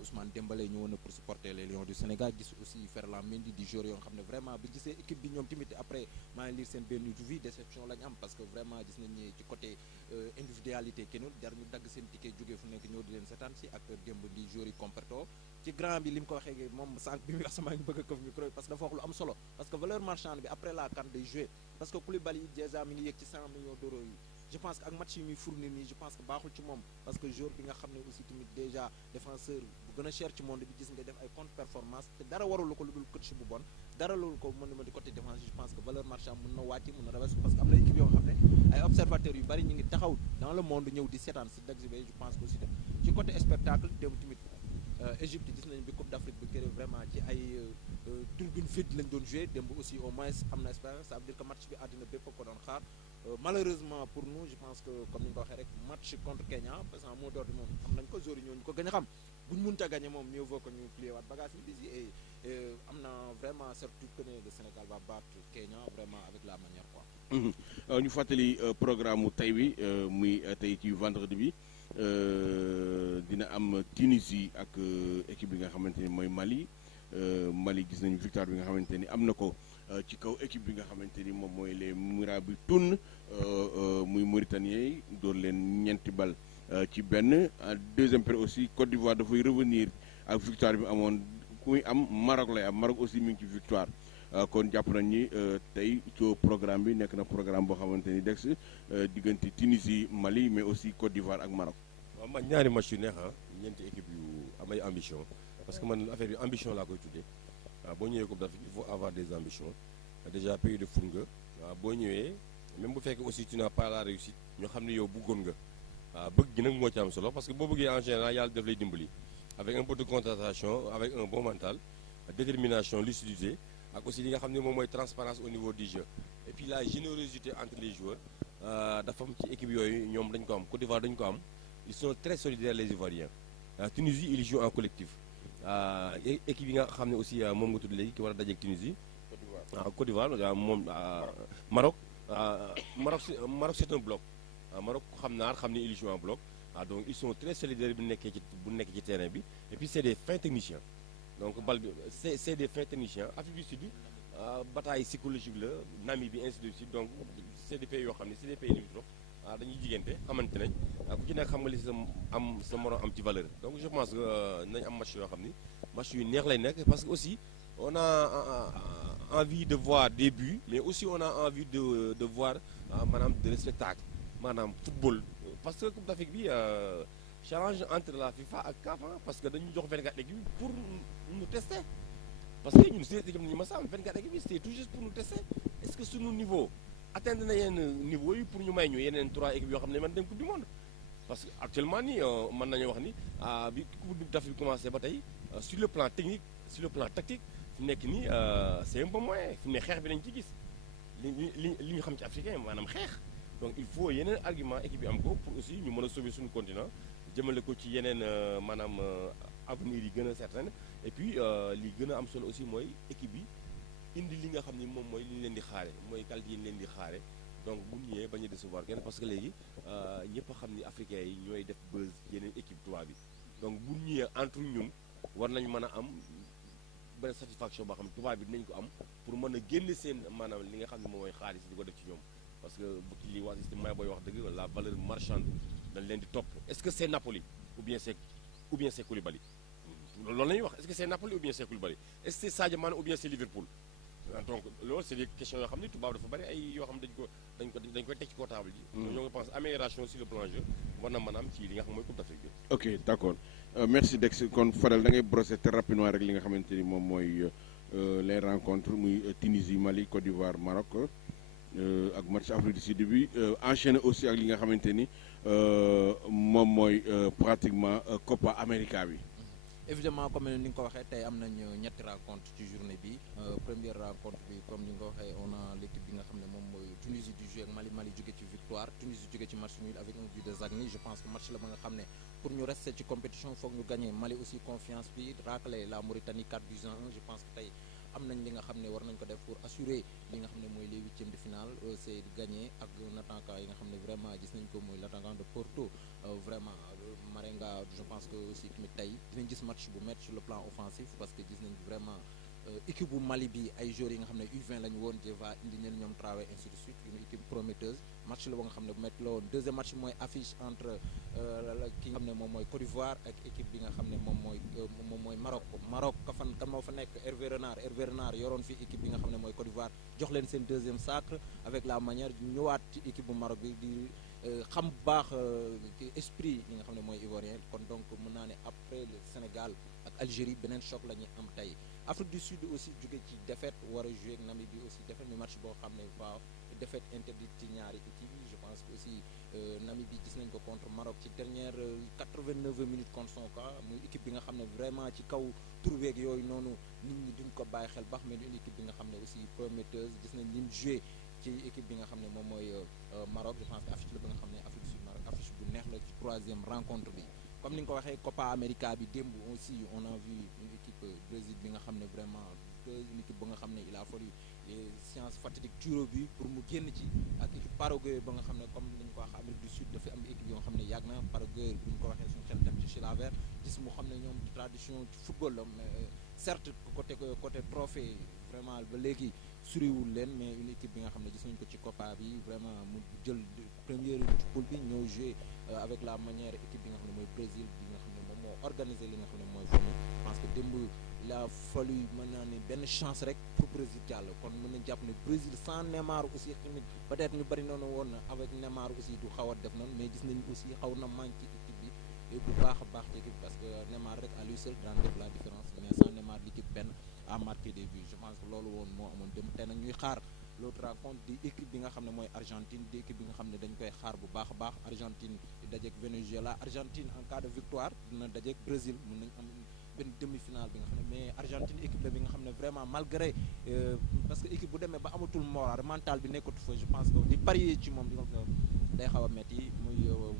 Ousmane Dembélé ñëwoon na pour supporter les Lions du Sénégal gis aussi Ferland Mendy di joueur yoo xam ne vraiment bi gisee équipe bi ñoom tamit après maa ngi lire seen benn vie déception lañ am parce que vraiment gis nañ ne ci côté individualité kenul jar ñu dagg seen ticket jógee fu nekk ñëw di leen seetaan si ak démb di joueur yi comporto ci grand bi li mu ko waxee moom sànq bi mu wax sama ngi bëgg a këf micro parce que dafa wax lu am solo parce que valeur marchande bi après la CAN day jouer parce que Koulibaly déjà mi ngi yegg ci 100 millions d'euros yi je pense que ak match yi muy fournir nii je pense que baaxul ci moom parce que joueur bi nga xam ne aussi tamit déjà défenseur bu gën a cher ci monde bi gis nga def ay contre performance te dara warulu ko lu dul coach bu bon dara loolu ko mën ma di côté défense je pense que valeur marchande mën na wàcc mën na rawes parce que am na équipe yoo xam ne ay observateurs yu bari ñu ngi taxaw dans le monde ñëw di seetaan si d'exhiber je pense que aussi tam ci côté spectacle dem tamit Égypte gis nañu bi Coupe d'Afrique bi kéré vraiment ci ay turbine vide lañ doon joué démb aussi au moins am na espérance ça veut dire que match bi àddina bépp ko doon xaar malheureusement pour nous je pense que comme ni nga ko waxee rek match contre Kenya parce que moo door di moom am nañ ko joueurs yi ñoo ñu ko gën a xam bu ñu mënta gagné moom mieux vaut que ñu plier waat bagage ñu bisi et am na vraiment certitude que ne le Sénégal va battre Kenya vraiment avec la manière quoi. ñu fàttali programme mu tey bi muy tey ci vendredi bi. dina am Tunisie ak équipe bi nga xamante ni mooy Mali gis nañu victoire bi nga xamante ni am na ko ci kaw équipe bi nga xamante ni moom mooy les Mourabitoun muy Mauritaniens yi door leen ñeenti bal ci benn deuxième période aussi Côte d'Ivoire dafay revenir ak victoire bi amoon ku muy am Maroc lay am Maroc aussi mi ngi ci victoire kon jàpp nañ ni tey ci programme bi nekk na programme boo xamante ni dex diggante Tunisie Mali mais aussi Côte d'Ivoire ak Maroc. waaw man ñaari match yu neex ñeenti équipe yu am ay ambition parce que man affaire bi ambition laa koy tuddee waaw boo ñëwee Coupe d'Afrique il faut avoir des ambitions déjà pays de foot nga waaw boo ñëwee même bu fekkee aussi tu n'as pas la réussite ñoo xam ne yow bëggoon nga waaw bëgg gi nag moo ci am solo parce que boo bëggee en général yàlla def lay dimbali avec un peu de concentration avec un bon mental détermination lucidité ak aussi li nga xam ne moom mooy transparence au niveau du jeu et puis la générosité entre les joueurs dafa am ci équipe yooyu ñoom dañ ko am Côte d'Ivoire dañ ko am ils sont très solidaires les Ivoiriens Tunisie ils jouent en collectif équipe yi nga xam ne aussi moom nga tudd léegi ki war a dajeek Tunisie Côte d'Ivoire moom Maroc Maroc c'est un bloc Maroc xam naa xam ne ils jouent en bloc donc ils sont très solidaires bu nekk ci terrain bi et puis c'est des fins techniciens donc bal bi c'est des fins techniciens Afrique du Sud bataille psychologique la Namibie ainsi de suite donc c'est des pays yoo xam ne c'est des pays limitrophes dañuy jigante xamante nañ ku ci nekk xam nga li sa morom am ci valeur donc je pense que nañ am match yoo xam ni match yu neex lay nekk parce que aussi on a envie de voir des buts mais aussi on a envie de voir maanaam de spectacle maanaam football parce que Coupe d'Afrique bi challenge entre la FIFA ak CAF parce que dañu jox 24 équipes pour nous tester parce que ñun si équipe nañu ma sa am 24 équipes c'est tout juste pour nous tester est-ce que suñu niveau atteindre na yenn niveau yi pour ñu may ñu yeneen 3 équipes yoo xam ne man dem coupe du monde parce que actuellement nii mën nañu wax ni bi coupe d'Afrique bi commencé ba tey sur le plan technique sur le plan tactique fi mu nekk nii c'est un peu moyen fi mu ne xeex bi dañ ci gis li ñu xam ci africain maanaam xeex donc il faut yeneen argument équipe yi am ko pour aussi ñu mën a sauver suñu continent jëmale ko ci yeneen maanaam avenir yi gën a certain et puis li gën a am solo aussi mooy équipe yi indi li nga xam ni moom mooy li ñu leen di xaare mooy qualité yi ñu leen di xaare donc bu ñu ñëwee bañ a décevoir kenn parce que léegi ñëpp a xam ni africains yi ñooy def buzz yeneen équipe tubaab bi donc bu ñu ñëwee entre ñun war nañu mën a am benn satisfaction boo xam ne tubaab bi dinañ ko am pour mën a génne seen maanaam li nga xam ne moom mooy xaalis di ko def ci ñoom parce que bu li wax si may booy wax dëgg la valeur marchande dañ leen di topp est-ce que c'est Napoli ou bien c'est Koulibaly loolu la ñuy wax est-ce que c'est Napoli ou bien c'est Koulibaly est-ce que c'est Sadio Mané ou bien c'est Liverpool donc loolu c'est des questions yoo xam ne tubaab dafa bari ay yoo xam ne dañ koy teg ci kaw table ji. ñoo ngi pense amélioration sur le plan jeu war na mën a am ci li nga xam mooy Coupe d'Afrique bi. ok d'accord merci Dex kon Fadel da ngay brosser très rapidement rek li nga xamante ni moom mooy les rencontres muy Tunisie Mali Côte d'Ivoire Maroc ak match Afrique du Sud bi enchaîner aussi ak li nga xamante ni moom mooy pratiquement Copa América bi. évidemment comme ni nga ko waxee tey am nañ ñetti rencontre ci journée bi première rencontre bi comme ni nga ko waxee on a l'équipe bi nga xam ne moom mooy Tunisie du jeu ak Mali jóge ci victoire Tunisie jóge ci match nul avec un but de Zagny je pense que match la ba nga xam ne pour ñu rester ci compétition foog ñu gagner Mali aussi confiance bi racler la Mauritanie 4-1 je pense que tey am nañ li nga xam ne war nañ ko def pour assurer li nga xam ne mooy les huitièmes de finale c'est de gagner ak un attaquant yi nga xam ne vraiment gis nañ ko mooy l'attaquant de Porto vraiment Marenga je pense que aussi tamit tey dinañ gis match bu métti sur le plan offensif parce que gis nañ vraiment équipe bu Mali bi ay joueurs yi nga xam ne U20 lañu woon Jeva indi leen ñoom travail ainsi de suite une équipe prometteuse match la ba nga xam ne bu métti la woon deuxième match mooy affiche entre ki nga xam ne moom mooy Côte d'Ivoire ak équipe bi nga xam ne moom mooy Maroc kan moo fa nekk Hervé Renard yoroon fi équipe bi nga xam ne mooy Côte d'Ivoire jox leen seen deuxième sacre avec la manière ñëwaat ci équipe bu Maroc bi di xam bu baax esprit yi nga xam ne mooy ivoirien kon donc mën naa ne après le Sénégal ak Algérie beneen choc la ñuy am tey Afrique du Sud aussi jóge ci défaite war a jouer ak Namibie aussi défaite ñu match boo xam ne waaw défaite interdite ci ñaari équipe yi je pense que aussi Namibie gis nañ ko contre Maroc ci dernière 89 minutes contre son cas muy équipe bi nga xam ne vraiment ci kaw trouveeg yooyu noonu nit ñi duñ ko bàyyi xel baax mais une équipe bi nga xam ne aussi prometteuse gis nañ lim joué ci équipe bi nga xam ne moom mooy Maroc je pense que affiche la ba nga xam ne Afrique du Sud Maroc affiche bu neex la ci troisième rencontre bi comme ni nga ko waxee Copa América bi démb aussi on a vu une équipe Brésil bi nga xam ne vraiment une équipe ba nga xam ne il a fallu science fatidique tiro bi pour mu génn ci ak équipe Paraguay ba nga xam ne comme ni ñu ko wax Amérique du Sud dafa am équipe yoo xam ne yàgg na Paraguay bu ñu ko waxee suñu xel dem ci Chilavert gis mu xam ne ñoom tradition ci football la mais certes côté trophée vraiment ba léegi suriwul leen mais une équipe bi nga xam ne gis nañu ko ci Copa bi vraiment mu jël première ci poule bi ñëw jouer avec la manière équipe bi nga xam ne mooy Brésil bi nga xam ne moom moo organisé li nga xam ne mooy football parce que démb il a fallu mën naa ne benn chance rek pour Brésil jàll kon mën nañ jàpp ne Brésil sans Neymar aussi tamit peut-être ñu bari noonu woon avec Neymar aussi du xaw a def noonu mais gis nañu aussi xaw na manqué équipe bi bu baax a baax équipe parce que Neymar rek à lui seul daan def la différence mais sans Neymar l'équipe benn a marqué des buts je pense que loolu woon moo amoon dem te nag ñuy xaar l'autre rencontre di équipe bi nga xam ne mooy Argentine di équipe bi nga xam ne dañ koy xaar bu baax a baax Argentine di dajeek Venezuela Argentine en cas de victoire dina dajeek Brésil mën nañ am benn demi-finale bi nga xam ne mais Argentine équipe la bi nga xam ne vraiment malgré parce que équipe bu demee ba amatul moral mental bi nekkatu fa je pense que di parier ci moom day xaw a metti muy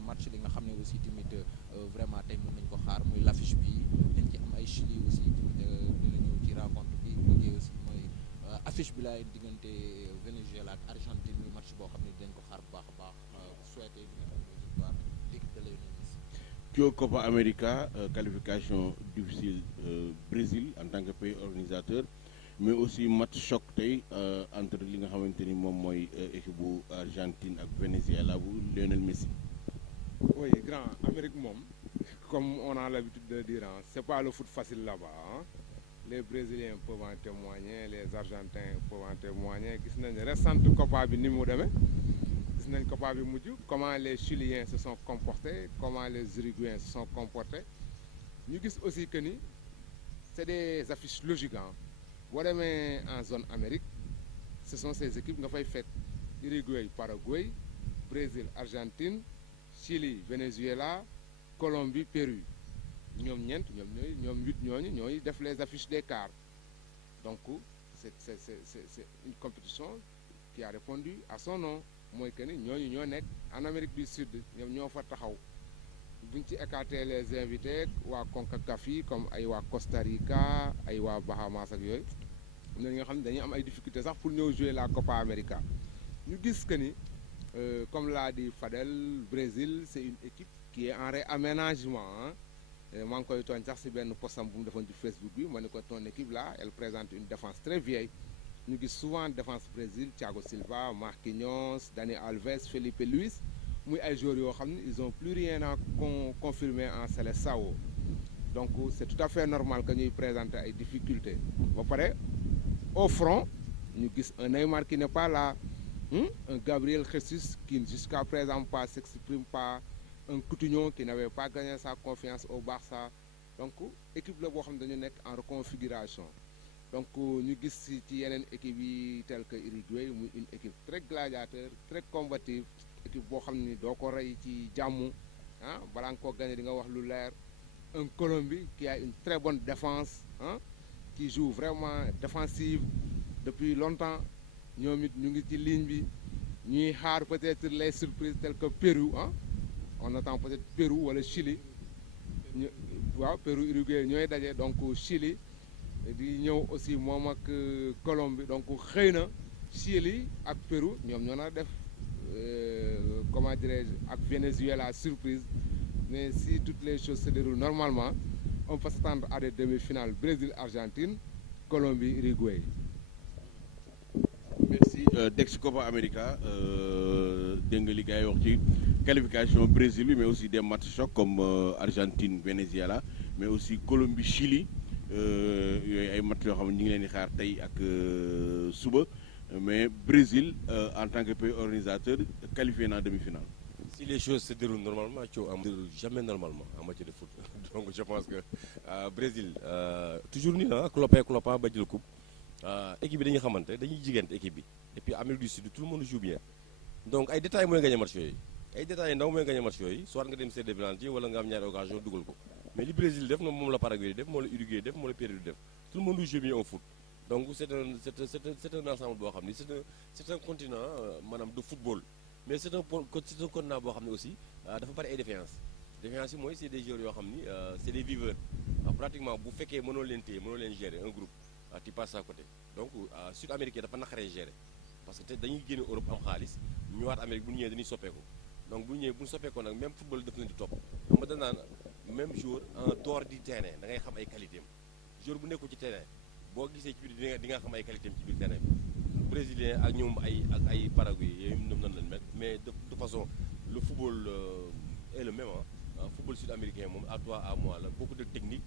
match li nga xam ne aussi tamit vraiment tey mën nañ ko xaar muy l'affiche bi dañ ci am ay Chili aussi tamit dina ñëw ci rencontre bi liggéey aussi mooy affiche bi laay diggante Venezuela ak Argentine muy match boo xam ne dañ ko xaar bu baax a baax souhaité li nga xam ne victoire l'équipe de Lionel Messi. Copa América qualification difficile Brésil en tant que pays organisateur mais aussi match choc tey entre li nga xamante ni moom mooy équipe bu Argentine ak Venezuela bu Lionel Messi. Oui, grand Amérique moom comme on a l'habitude de dire c'est pas le foot facile là-bas hein. Les Brésiliens peuvent en témoigner les Argentins peuvent en témoigner gis nañ récente Copa bi ni mu demee gis nañ Copa bi mujj comment les Chiliens se sont comportés comment les Uruguayens se sont comportés ñu gis aussi que ni c'est des affiches logiques boo demee en zone Amérique ce sont ces équipes nga fay fekk Uruguay Paraguay, Brésil Argentine, Chili Venezuela, Colombie Pérou ñoom ñeent ñoom 8 ñooñu ñooy def les affiches des quarts. Donc c'est une compétition qui a répondu à son nom mooy que ni ñooñu ñoo nekk en Amérique du Sud ñoom ñoo fa taxaw buñ ci écarté les invités waa CONCACAF yi comme ay waa Costa Rica ay waa Bahamas ak yooyu ñooñu nga xam ne dañuy am ay difficultés sax pour ñëw jouer la Copa América. ñu gis que ni comme l'a dit Fadel, Brésil c'est une équipe qui est en réaménagement maa ngi koy tooñ sax si benn postam bu mu defoon ci Facebook bi ma ne ko ton équipe là elle présente une défense très vieille ñu gis souvent défense Brésil Thiago Silva, Marquinhos, Dani Alves, Felipe Luis muy ay joueurs yoo xam ne ils ont plus rien à confirmer en Seleção. Donc c'est tout à fait normal que ñuy présenter ay difficultés ba pare au front ñu gis un Neymar qui n'est pas là, un Gabriel Jesus qui jusqu'à présent pas s'exprime pas, un Coutinho qui n'avait pas gagné sa confiance au Barça. Donc équipe la boo xam ne dañu nekk en reconfiguration. Donc ñu gis ci yeneen équipe yi tel que Uruguay muy une équipe très gladiateur, très combative, équipe boo xam ni doo ko rey ci jàmm balaa nga koo gagné di nga wax lu leer. Un Colombie qui a une très bonne défense qui joue vraiment défensive depuis longtemps. ñoom it ñu ngi ci ligne bi ñuy xaar peut-être les surprises telles que Pérou on attend peut-être Pérou wala Chili waaw Pérou Uruguay ñooy daje donc Chili di ñëw aussi moom ak Colombie donc xëy na Chili ak Pérou ñoom ñoo na def comment dirais-je ak Venezuela surprise. Mais si toutes les choses se déroulent normalement on peut s'attendre à des demi-finales Brésil-Argentine, Colombie-Uruguay. Merci Dex Copa América dégg nga li gars yi wax ci qualification Brésil bi mais aussi des matchs chocs comme Argentine Venezuela mais aussi Colombie Chili yooyu ay match yoo xam ne ñu ngi leen di xaar tey ak suba mais Brésil en tant que pays organisateur qualifié na demi-finale. Si les choses se déroulent normalement, tu ne déroule jamais normalement en matière de foot. Donc je pense que Brésil, toujours ni clopin ba jël coupe équipe bi dañuy xamante dañuy jigéente équipe bi et puis Amérique du Sud tout le monde joue bien. Donc ay détails mooy gagné match yooyu ay détails yu ndaw mooy gagné match yooyu soit nga dem seet des penalty wala nga am ñaari occasion dugal ko mais li Brésil def moom la Paraguay def moom la Uruguay def moom la Pérou def tout le monde joue bien au foot. Donc c'est un ensemble boo xam ni c'est un continent maanaam de football. Mais c'est un continent boo xam ne aussi dafa bari ay défaillance yi mooy c'est des joueurs yoo xam ni c'est des viveurs pratiquement bu fekkee mënoo leen téye mënoo leen gérer un groupe tu passes à côté. Donc sud-américain dafa naqaree gérer parce que te dañuy génne Europe am xaalis ñëwaat Amérique bu ñu ñëwee dañuy soppeeku donc bu ñu ñëwee bu ñu soppeekoo nag même football daf leen di topp xam nga dañ naan même jour en dehors du terrain da ngay xam ay qualité am joueur bu nekkul ci terrain boo gisee ci biir di nga xam ay qualité am ci biir terrain bi. Brésilien ak ñoom ay Paraguay yooyu ñoom nan lañ mel mais de façon le football est le même football sud-américain moom à toi à moi la beaucoup de technique